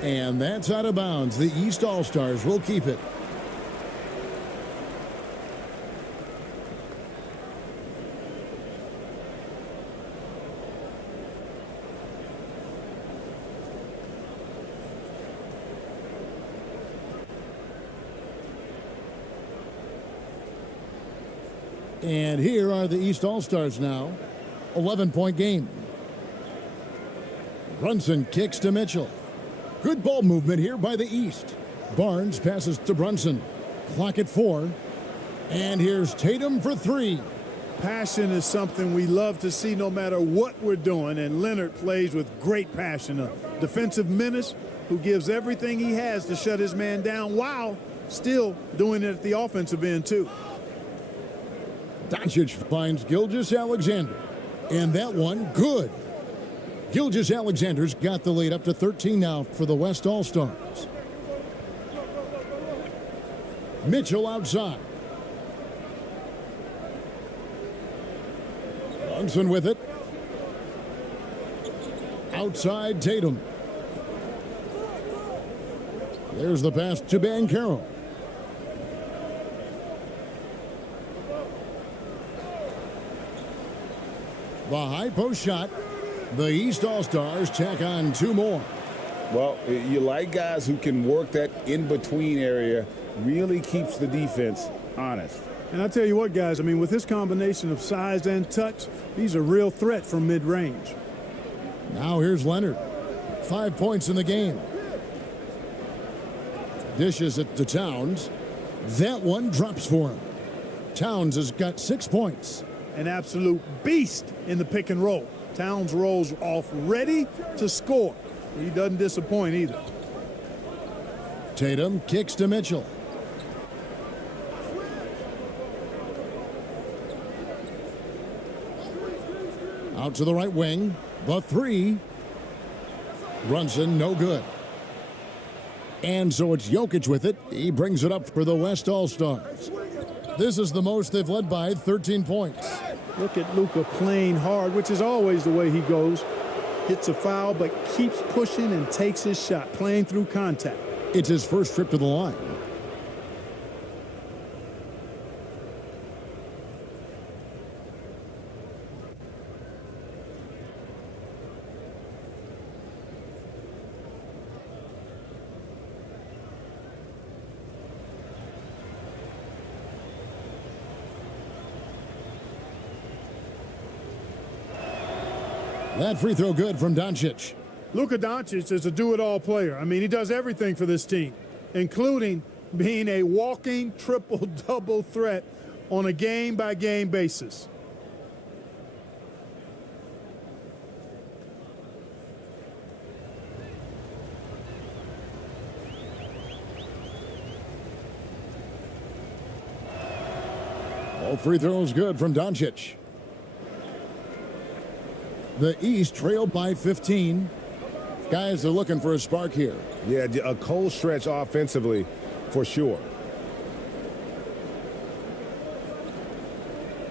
And that's out of bounds. The East All-Stars will keep it. And here are the East All-Stars now. 11-point game. Brunson kicks to Mitchell. Good ball movement here by the East. Barnes passes to Brunson. Clock at 4. And here's Tatum for 3. Passion is something we love to see no matter what we're doing, and Leonard plays with great passion. A defensive menace who gives everything he has to shut his man down while still doing it at the offensive end too. Doncic finds Gilgeous-Alexander. And that one, good. Gilgeous-Alexander's got the lead up to 13 now for the West All-Stars. Mitchell outside. Brunson with it. Outside Tatum. There's the pass to Banchero. The high post shot. The East All-Stars tack on 2 more. Well, you like guys who can work that in-between area, really keeps the defense honest. And I tell you what, guys, I mean, with his combination of size and touch, he's a real threat from mid-range. Now here's Leonard. 5 points in the game. Dishes it to Towns. That one drops for him. Towns has got 6 points. An absolute beast in the pick and roll. Towns rolls off ready to score. He doesn't disappoint either. Tatum kicks to Mitchell. Out to the right wing. The three. Brunson, no good. And so it's Jokic with it. He brings it up for the West All-Stars. This is the most they've led by, 13 points. Look at Luka playing hard, which is always the way he goes. Hits a foul, but keeps pushing and takes his shot, playing through contact. It's his first trip to the line. That free throw good from Doncic. Luka Doncic is a do-it-all player. I mean, he does everything for this team, including being a walking triple-double threat on a game-by-game basis. Both free throws good from Doncic. The East trailed by 15. Guys are looking for a spark here. Yeah, a cold stretch offensively for sure.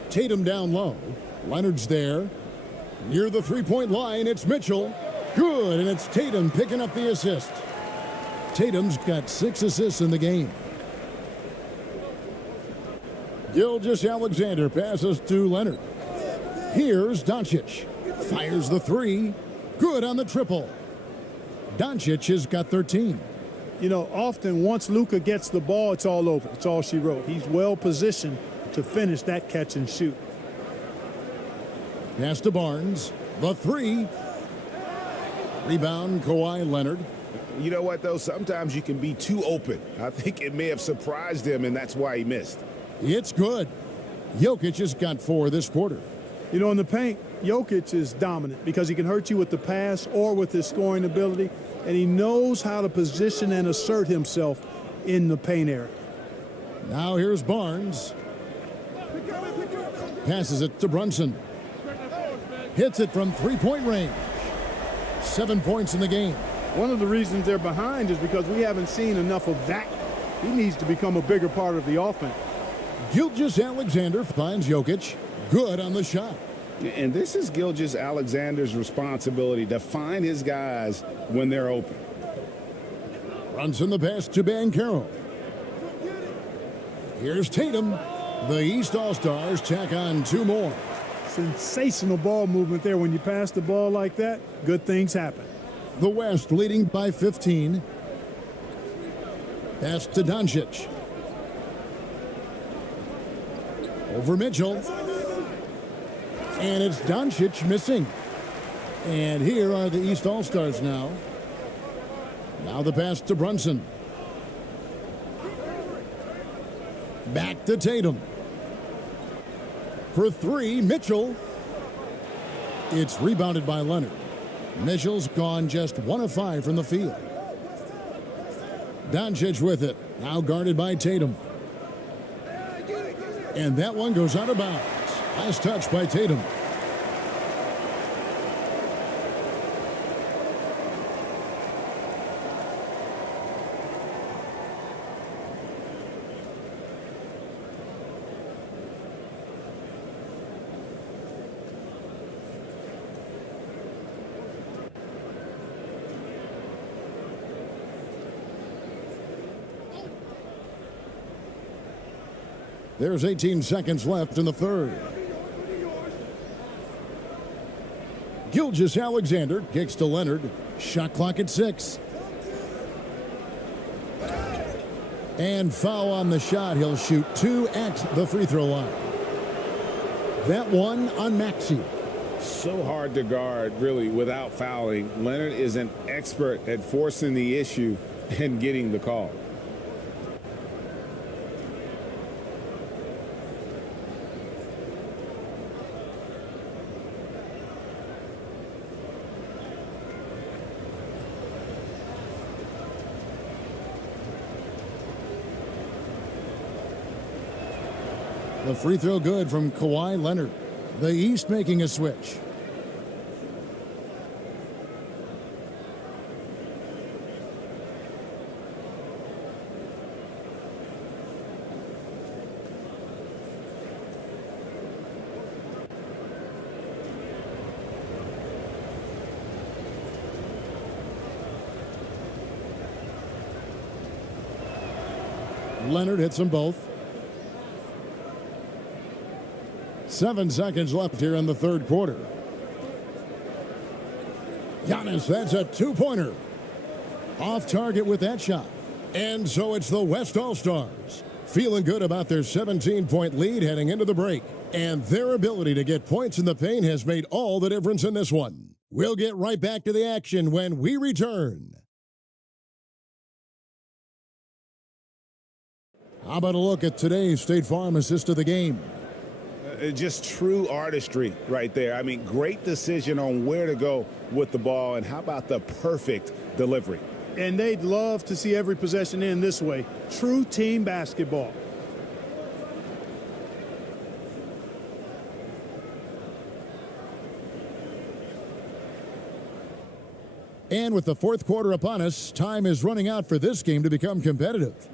Tatum down low. Leonard's there. Near the three-point line, it's Mitchell. Good, and it's Tatum picking up the assist. Tatum's got 6 assists in the game. Gilgeous-Alexander passes to Leonard. Here's Doncic. Fires the three. Good on the triple. Doncic has got 13. You know, often once Luka gets the ball, it's all over. It's all she wrote. He's well positioned to finish that catch and shoot. Pass to Barnes. The three. Rebound, Kawhi Leonard. You know what, though? Sometimes you can be too open. I think it may have surprised him, and that's why he missed. It's good. Jokic has got 4 this quarter. You know, in the paint, Jokic is dominant because he can hurt you with the pass or with his scoring ability, and he knows how to position and assert himself in the paint area. Now here's Barnes. Passes it to Brunson. Hits it from three-point range. 7 points in the game. One of the reasons they're behind is because we haven't seen enough of that. He needs to become a bigger part of the offense. Gilgeous-Alexander finds Jokic. Good on the shot. And this is Gilgeous-Alexander's responsibility to find his guys when they're open. Brunson the pass to Banchero. Here's Tatum. The East All-Stars tack on 2 more. Sensational ball movement there. When you pass the ball like that, good things happen. The West leading by 15. Pass to Doncic. Over Mitchell. And it's Doncic missing. And here are the East All-Stars now. Now the pass to Brunson. Back to Tatum. For 3, Mitchell. It's rebounded by Leonard. Mitchell's gone just 1 of 5 from the field. Doncic with it. Now guarded by Tatum. And that one goes out of bounds. Last touch by Tatum. There's 18 seconds left in the third. Gilgeous-Alexander kicks to Leonard. Shot clock at 6. And foul on the shot. He'll shoot 2 at the free throw line. That one on Maxey. So hard to guard, really, without fouling. Leonard is an expert at forcing the issue and getting the call. The free throw good from Kawhi Leonard. The East making a switch. Leonard hits them both. 7 seconds left here in the third quarter. Giannis, that's a two-pointer. Off target with that shot. And so it's the West All-Stars feeling good about their 17-point lead heading into the break. And their ability to get points in the paint has made all the difference in this one. We'll get right back to the action when we return. How about a look at today's State Farm assist of the game? Just true artistry right there. I mean, great decision on where to go with the ball, and how about the perfect delivery? And they'd love to see every possession end this way. True team basketball. And with the fourth quarter upon us, time is running out for this game to become competitive.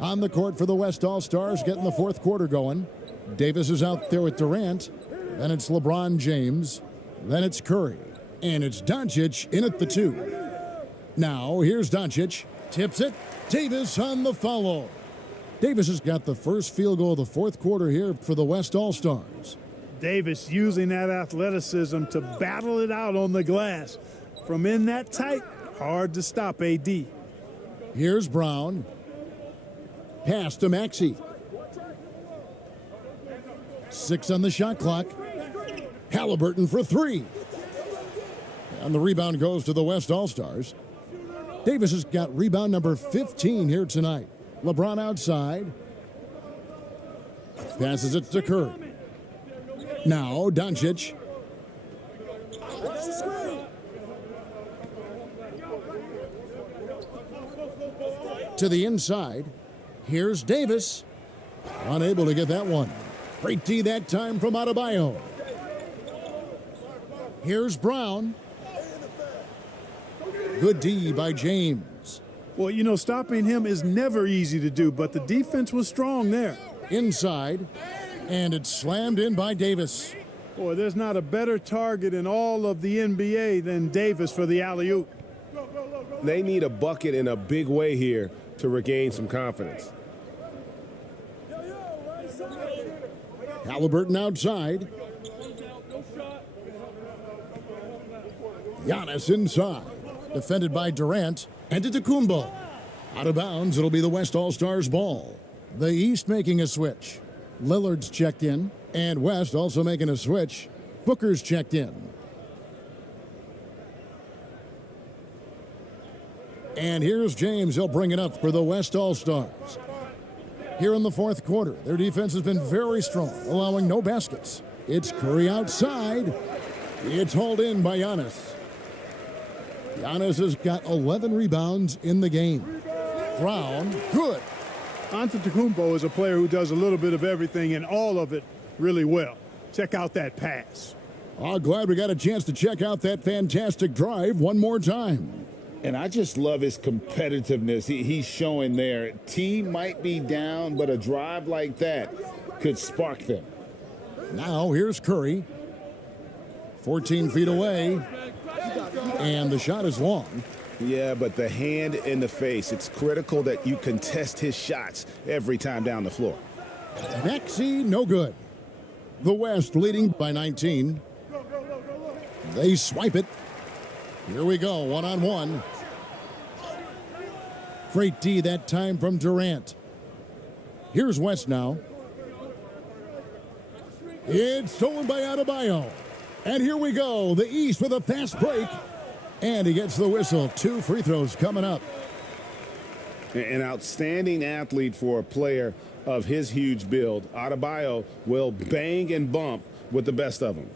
On the court for the West All-Stars, getting the fourth quarter going. Davis is out there with Durant. Then it's LeBron James. Then it's Curry. And it's Doncic in at the 2. Now, here's Doncic. Tips it. Davis on the follow. Davis has got the first field goal of the fourth quarter here for the West All-Stars. Davis using that athleticism to battle it out on the glass. From in that tight, hard to stop AD. Here's Brown. Pass to Maxey. 6 on the shot clock. Halliburton for 3. And the rebound goes to the West All-Stars. Davis has got rebound number 15 here tonight. LeBron outside. Passes it to Curry. Now Doncic. To the inside. Here's Davis. Unable to get that one. Great D that time from Adebayo. Here's Brown. Good D by James. Well, you know, stopping him is never easy to do, but the defense was strong there. Inside. And it's slammed in by Davis. Boy, there's not a better target in all of the NBA than Davis for the alley-oop. They need a bucket in a big way here to regain some confidence. Halliburton outside. Giannis inside. Defended by Durant. And Antetokounmpo. Out of bounds, it'll be the West All-Stars ball. The East making a switch. Lillard's checked in. And West also making a switch. Booker's checked in. And here's James. He'll bring it up for the West All-Stars. Here in the fourth quarter, their defense has been very strong, allowing no baskets. It's Curry outside. It's hauled in by Giannis. Giannis has got 11 rebounds in the game. Brown, good. Antetokounmpo is a player who does a little bit of everything and all of it really well. Check out that pass. Oh, glad we got a chance to check out that fantastic drive one more time. And I just love his competitiveness he's showing there. Team might be down, but a drive like that could spark them. Now here's Curry. 14 feet away. And the shot is long. Yeah, but the hand in the face, it's critical that you contest his shots every time down the floor. Maxey, no good. The West leading by 19. They swipe it. Here we go, one-on-one. Great D that time from Durant. Here's West now. It's stolen by Adebayo. And here we go, the East with a fast break. And he gets the whistle. 2 free throws coming up. An outstanding athlete for a player of his huge build. Adebayo will bang and bump with the best of them.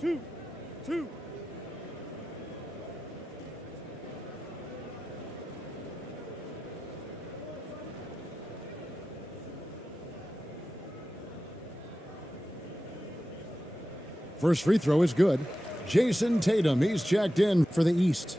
Two. First free throw is good. Jason Tatum, he's checked in for the East.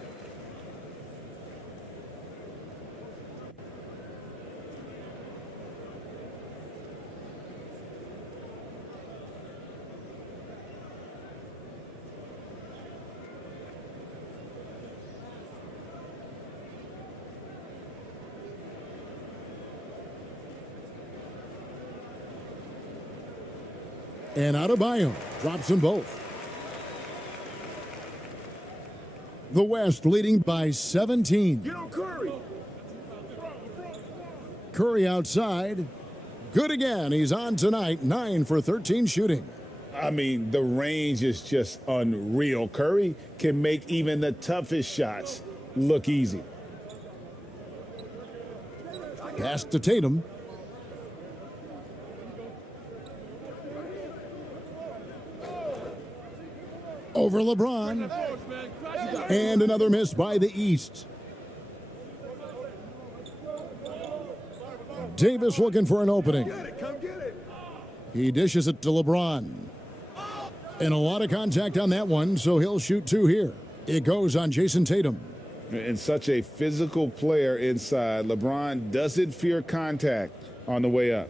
And Adebayo drops them both. The West leading by 17. Get on Curry. Curry outside. Good again. He's on tonight. 9 for 13 shooting. I mean, the range is just unreal. Curry can make even the toughest shots look easy. Pass to Tatum. Over LeBron. And another miss by the East. Davis looking for an opening. He dishes it to LeBron. And a lot of contact on that one, so he'll shoot 2 here. It goes on Jason Tatum. And such a physical player inside. LeBron doesn't fear contact on the way up.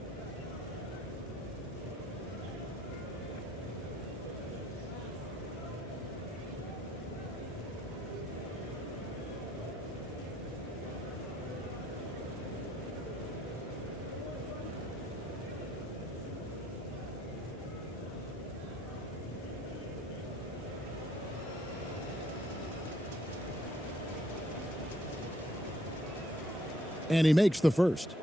And he makes the first.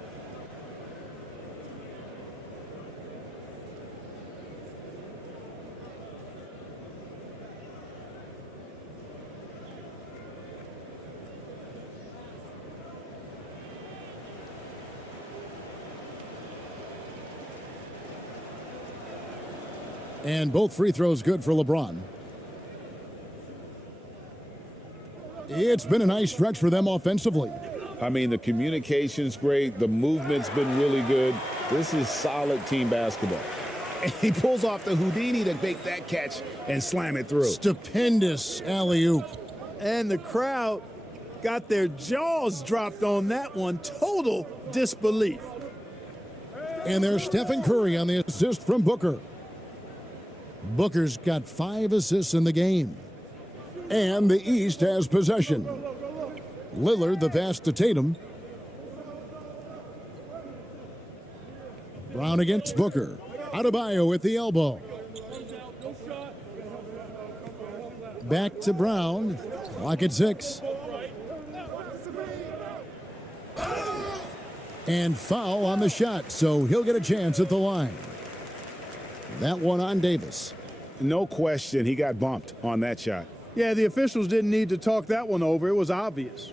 And both free throws good for LeBron. It's been a nice stretch for them offensively. I mean, the communication's great. The movement's been really good. This is solid team basketball. And he pulls off the Houdini to make that catch and slam it through. Stupendous alley-oop. And the crowd got their jaws dropped on that one. Total disbelief. And there's Stephen Curry on the assist from Booker. Booker's got 5 assists in the game. And the East has possession. Lillard, the pass to Tatum. Brown against Booker. Adebayo at the elbow. Back to Brown. Clock at 6. And foul on the shot, so he'll get a chance at the line. That one on Davis. No question, he got bumped on that shot. Yeah, the officials didn't need to talk that one over. It was obvious.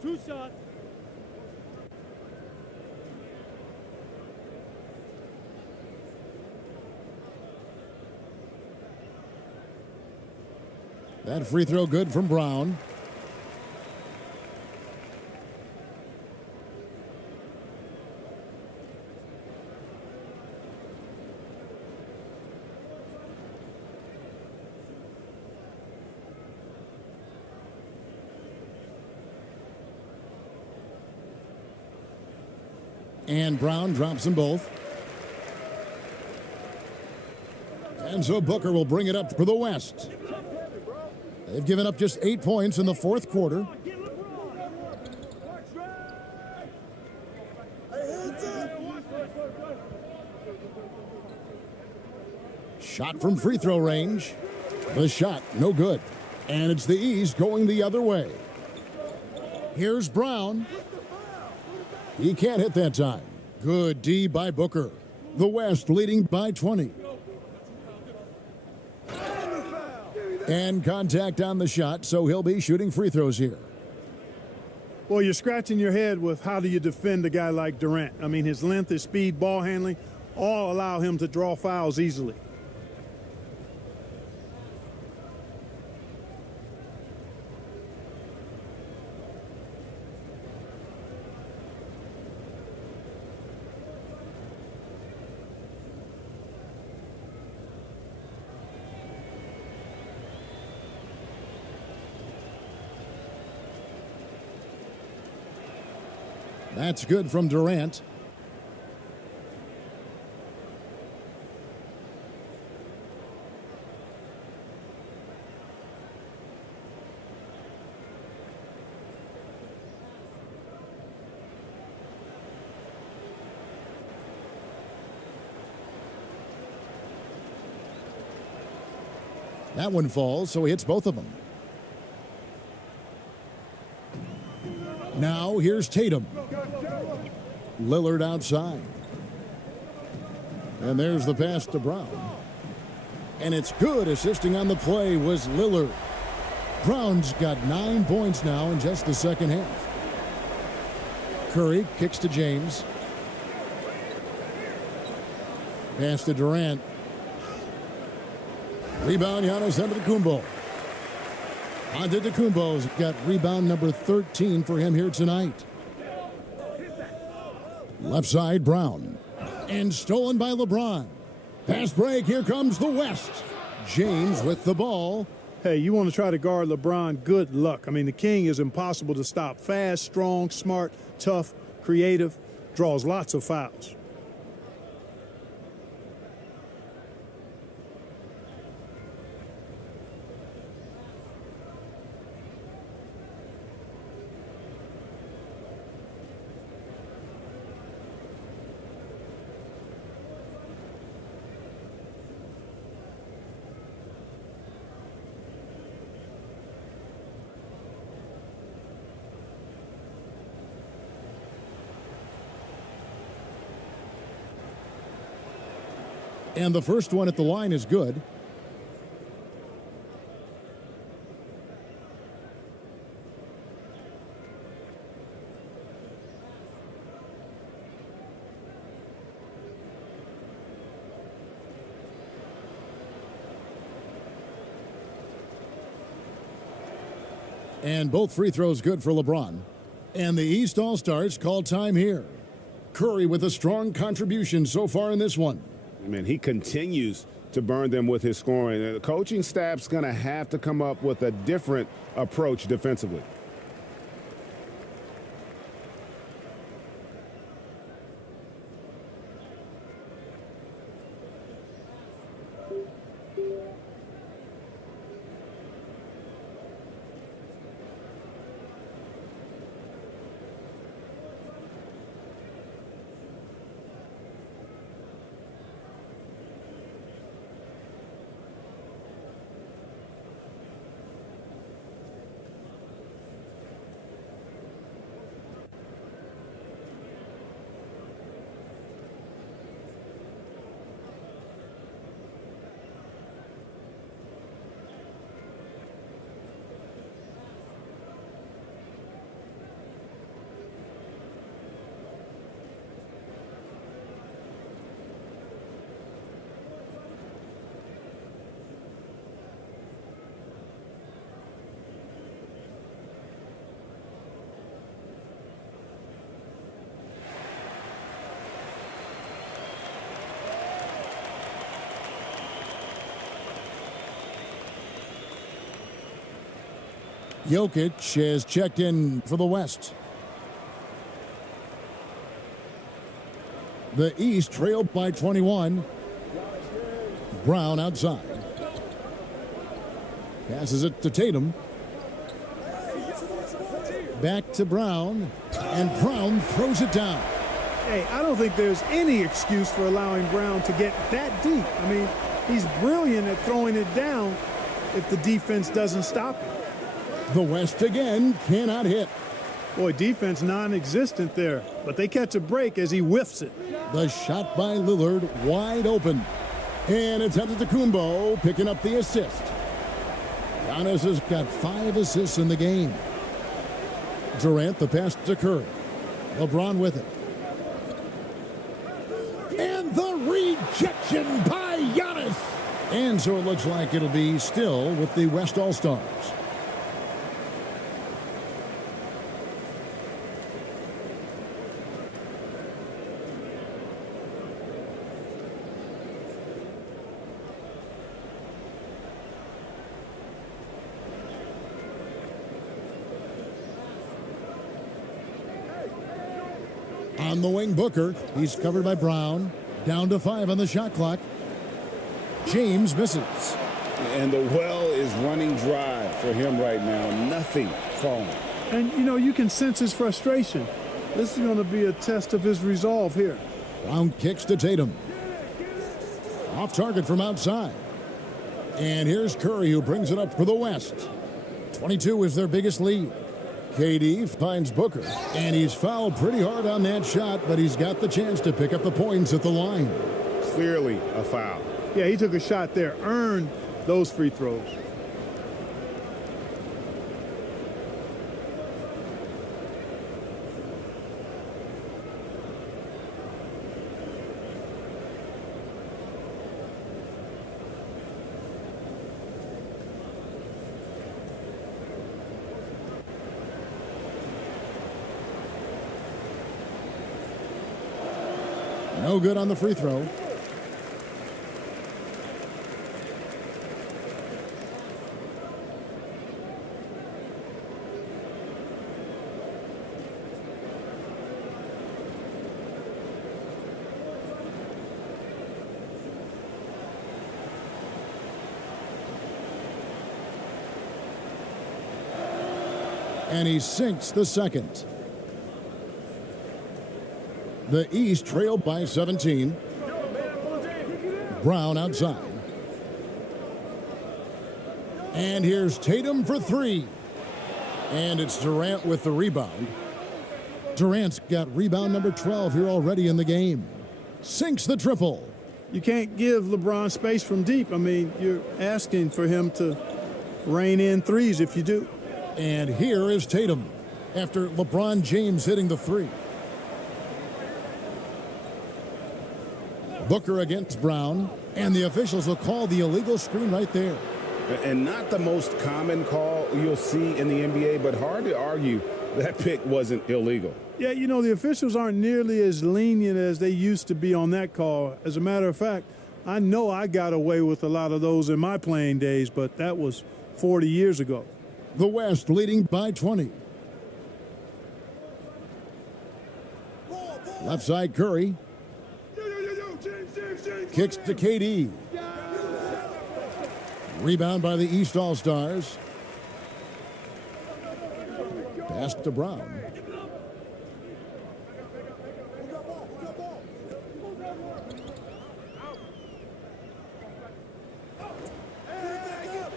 Two shots. That free throw good from Brown. And Brown drops them both. And so Booker will bring it up for the West. They've given up just 8 points in the fourth quarter. Shot from free throw range. The shot, no good. And it's the East going the other way. Here's Brown. He can't hit that time. Good D by Booker. The West leading by 20. And contact on the shot, so he'll be shooting free throws here. Well, you're scratching your head with how do you defend a guy like Durant. I mean, his length, his speed, ball handling, all allow him to draw fouls easily. That's good from Durant. That one falls, so he hits both of them. Now here's Tatum. Lillard outside. And there's the pass to Brown. And it's good. Assisting on the play was Lillard. Brown's got 9 points now in just the second half. Curry kicks to James. Pass to Durant. Rebound, Giannis Antetokounmpo. Antetokounmpo's got rebound number 13 for him here tonight. Left side, Brown. And stolen by LeBron. Pass break, here comes the West. James with the ball. Hey, you want to try to guard LeBron, good luck. I mean, the King is impossible to stop. Fast, strong, smart, tough, creative, draws lots of fouls. And the first one at the line is good. And both free throws good for LeBron. And the East All-Stars call time here. Curry with a strong contribution so far in this one. I mean, he continues to burn them with his scoring. The coaching staff's going to have to come up with a different approach defensively. Jokic is checked in for the West. The East trailed by 21. Brown outside. Passes it to Tatum. Back to Brown. And Brown throws it down. Hey, I don't think there's any excuse for allowing Brown to get that deep. I mean, he's brilliant at throwing it down if the defense doesn't stop him. The West again cannot hit. Boy, defense non-existent there, but they catch a break as he whiffs it. The shot by Lillard wide open. And it's Antetokounmpo picking up the assist. Giannis has got 5 assists in the game. Durant the pass to Curry. LeBron with it. And the rejection by Giannis. And so it looks like it'll be still with the West All-Stars. On the wing, Booker. He's covered by Brown. Down to 5 on the shot clock. James misses. And the well is running dry for him right now. Nothing falling. And, you know, you can sense his frustration. This is going to be a test of his resolve here. Brown kicks to Tatum. Off target from outside. And here's Curry, who brings it up for the West. 22 is their biggest lead. KD finds Booker, and he's fouled pretty hard on that shot, but he's got the chance to pick up the points at the line. Clearly a foul. Yeah, he took a shot there, earned those free throws. No good on the free throw. And he sinks the second. The East trailed by 17. Brown outside. And here's Tatum for 3. And it's Durant with the rebound. Durant's got rebound number 12 here already in the game. Sinks the triple. You can't give LeBron space from deep. I mean, you're asking for him to rein in threes if you do. And here is Tatum after LeBron James hitting the 3. Booker against Brown, and the officials will call the illegal screen right there. And not the most common call you'll see in the NBA, but hard to argue that pick wasn't illegal. Yeah, you know, the officials aren't nearly as lenient as they used to be on that call. As a matter of fact, I know I got away with a lot of those in my playing days, but that was 40 years ago. The West leading by 20. Left side Curry. Kicks to KD. Rebound by the East All-Stars. Pass to Brown.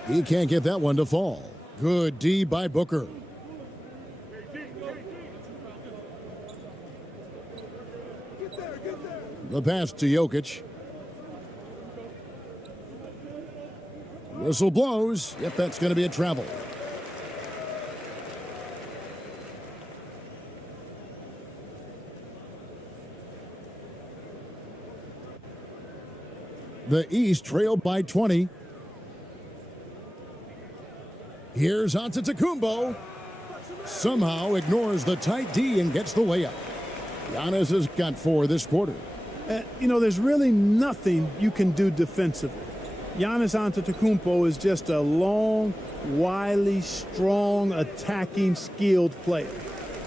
He can't get that one to fall. Good D by Booker. The pass to Jokic. Whistle blows. Yep, that's going to be a travel. The East trailed by 20. Here's Antetokounmpo. Somehow ignores the tight D and gets the layup. Giannis has got 4 this quarter. You know, there's really nothing you can do defensively. Giannis Antetokounmpo is just a long, wily, strong, attacking, skilled player.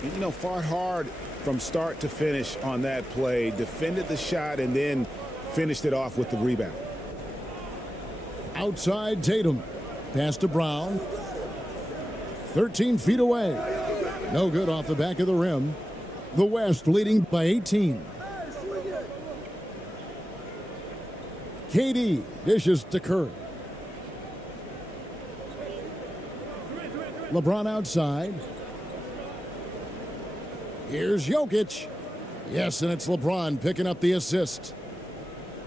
You know, fought hard from start to finish on that play, defended the shot, and then finished it off with the rebound. Outside Tatum. Pass to Brown. 13 feet away. No good off the back of the rim. The West leading by 18. KD dishes to Curry. LeBron outside. Here's Jokic. Yes, and it's LeBron picking up the assist.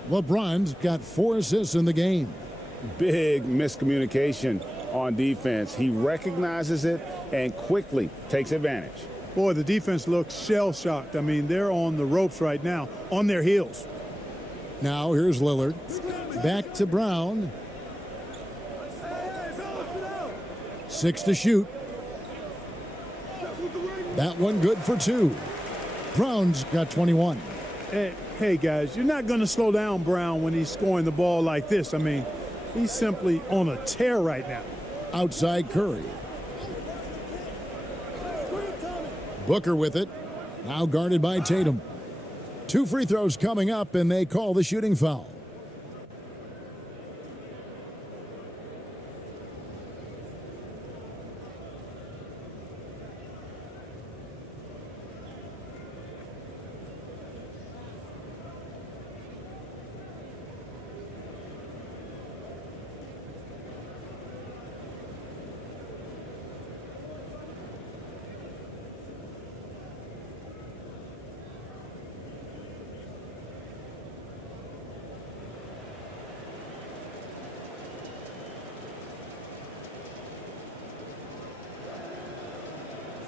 LeBron's got 4 assists in the game. Big miscommunication on defense. He recognizes it and quickly takes advantage. Boy, the defense looks shell-shocked. I mean, they're on the ropes right now, on their heels. Now here's Lillard. Back to Brown. 6 to shoot. That one good for 2. Brown's got 21. Hey, guys, you're not going to slow down Brown when he's scoring the ball like this. I mean, he's simply on a tear right now. Outside Curry. Booker with it. Now guarded by Tatum. 2 free throws coming up, and they call the shooting foul.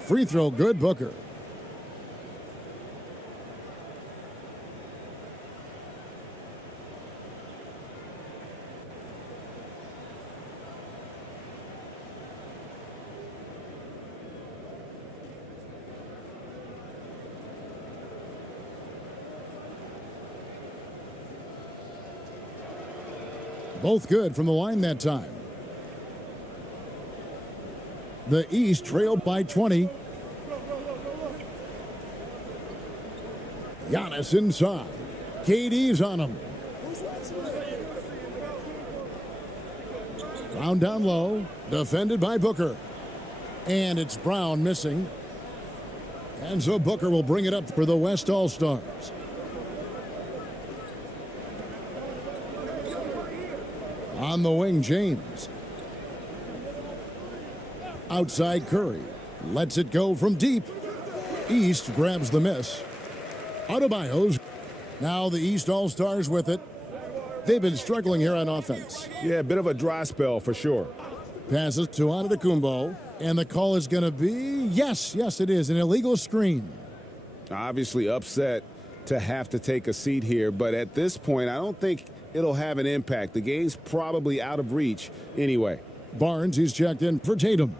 Free throw good, Booker. Both good from the line that time. The East trailed by 20. Giannis inside. KD's on him. Brown down low. Defended by Booker. And it's Brown missing. And so Booker will bring it up for the West All-Stars. On the wing, James. Outside Curry. Lets it go from deep. East grabs the miss. Adebayo's. Now the East All-Stars with it. They've been struggling here on offense. Yeah, a bit of a dry spell for sure. Passes to Antetokounmpo. And the call is going to be, yes, it is, an illegal screen. Obviously upset to have to take a seat here, but at this point, I don't think it'll have an impact. The game's probably out of reach anyway. Barnes, he's checked in for Tatum.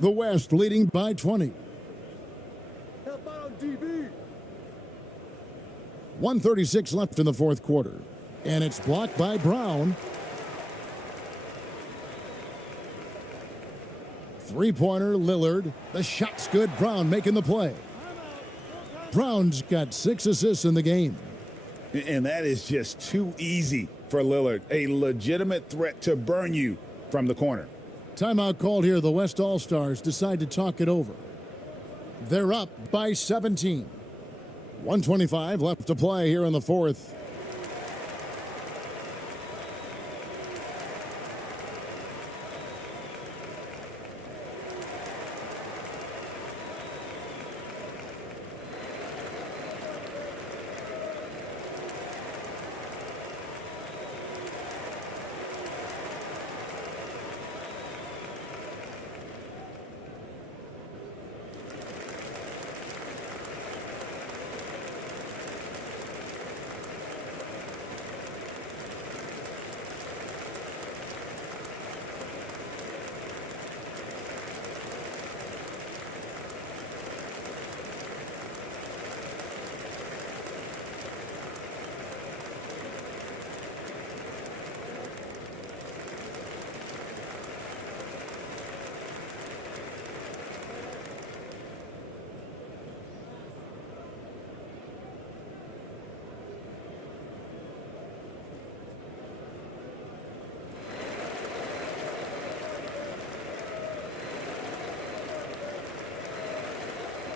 The West leading by 20. 1:36 left in the fourth quarter. And it's blocked by Brown. Three-pointer, Lillard. The shot's good. Brown making the play. Brown's got 6 assists in the game. And that is just too easy for Lillard. A legitimate threat to burn you from the corner. Timeout called here. The West All-Stars decide to talk it over. They're up by 17. 1:25 left to play here in the fourth.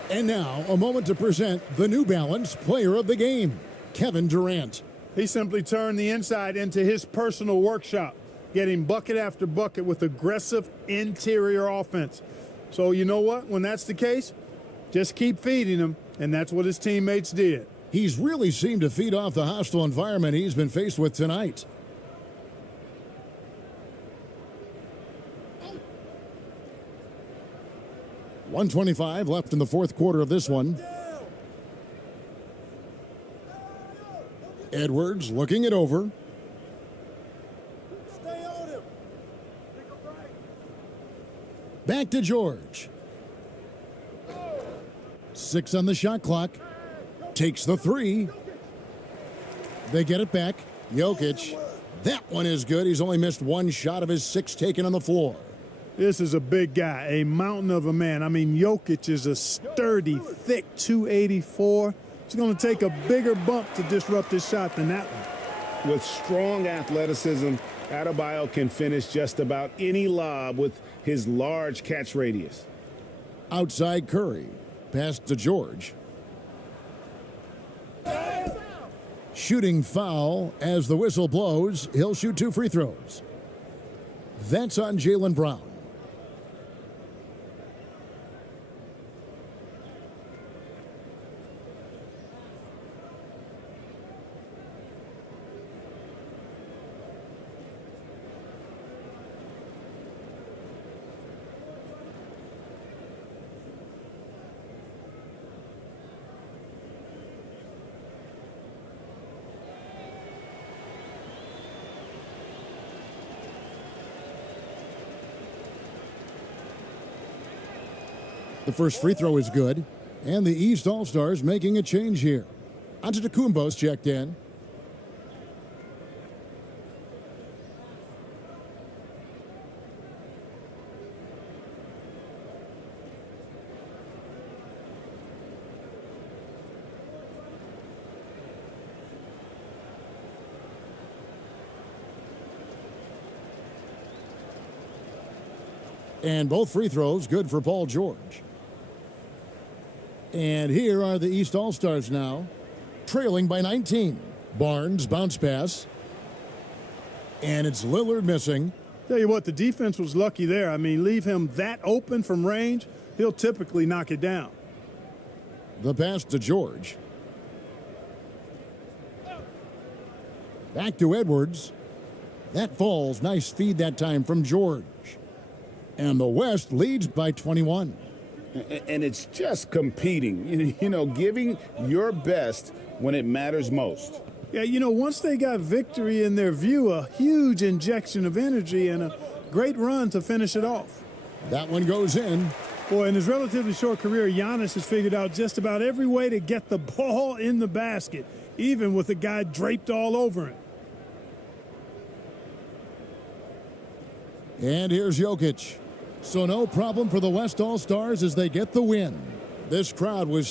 And now, a moment to present the New Balance Player of the Game, Kevin Durant. He simply turned the inside into his personal workshop. getting bucket after bucket with aggressive interior offense. So you know what? When that's the case, just keep feeding him, and that's what his teammates did. He's really seemed to feed off the hostile environment he's been faced with tonight. .125 left in the fourth quarter of this one. Edwards looking it over. Back to George. 6 on the shot clock. Takes the 3. They get it back. Jokic. That one is good. He's only missed 1 shot of his 6 taken on the floor. This is a big guy, a mountain of a man. I mean, Jokic is a sturdy, thick 284. He's going to take a bigger bump to disrupt his shot than that one. With strong athleticism, Adebayo can finish just about any lob with his large catch radius. Outside Curry. Pass to George. Shooting foul as the whistle blows. He'll shoot 2 free throws. That's on Jaylen Brown. The first free throw is good, and the East All-Stars making a change here. Antetokounmpo's checked in. And both free throws good for Paul George. And here are the East All-Stars now, trailing by 19. Barnes bounce pass. And it's Lillard missing. Tell you what, the defense was lucky there. I mean, leave him that open from range, he'll typically knock it down. The pass to George. Back to Edwards. That falls. Nice feed that time from George. And the West leads by 21. And it's just competing, you know, giving your best when it matters most. Yeah, you know, once they got victory in their view, a huge injection of energy and a great run to finish it off. That one goes in. Boy, in his relatively short career, Giannis has figured out just about every way to get the ball in the basket, even with a guy draped all over him. And here's Jokic. So no problem for the West All-Stars as they get the win. This crowd was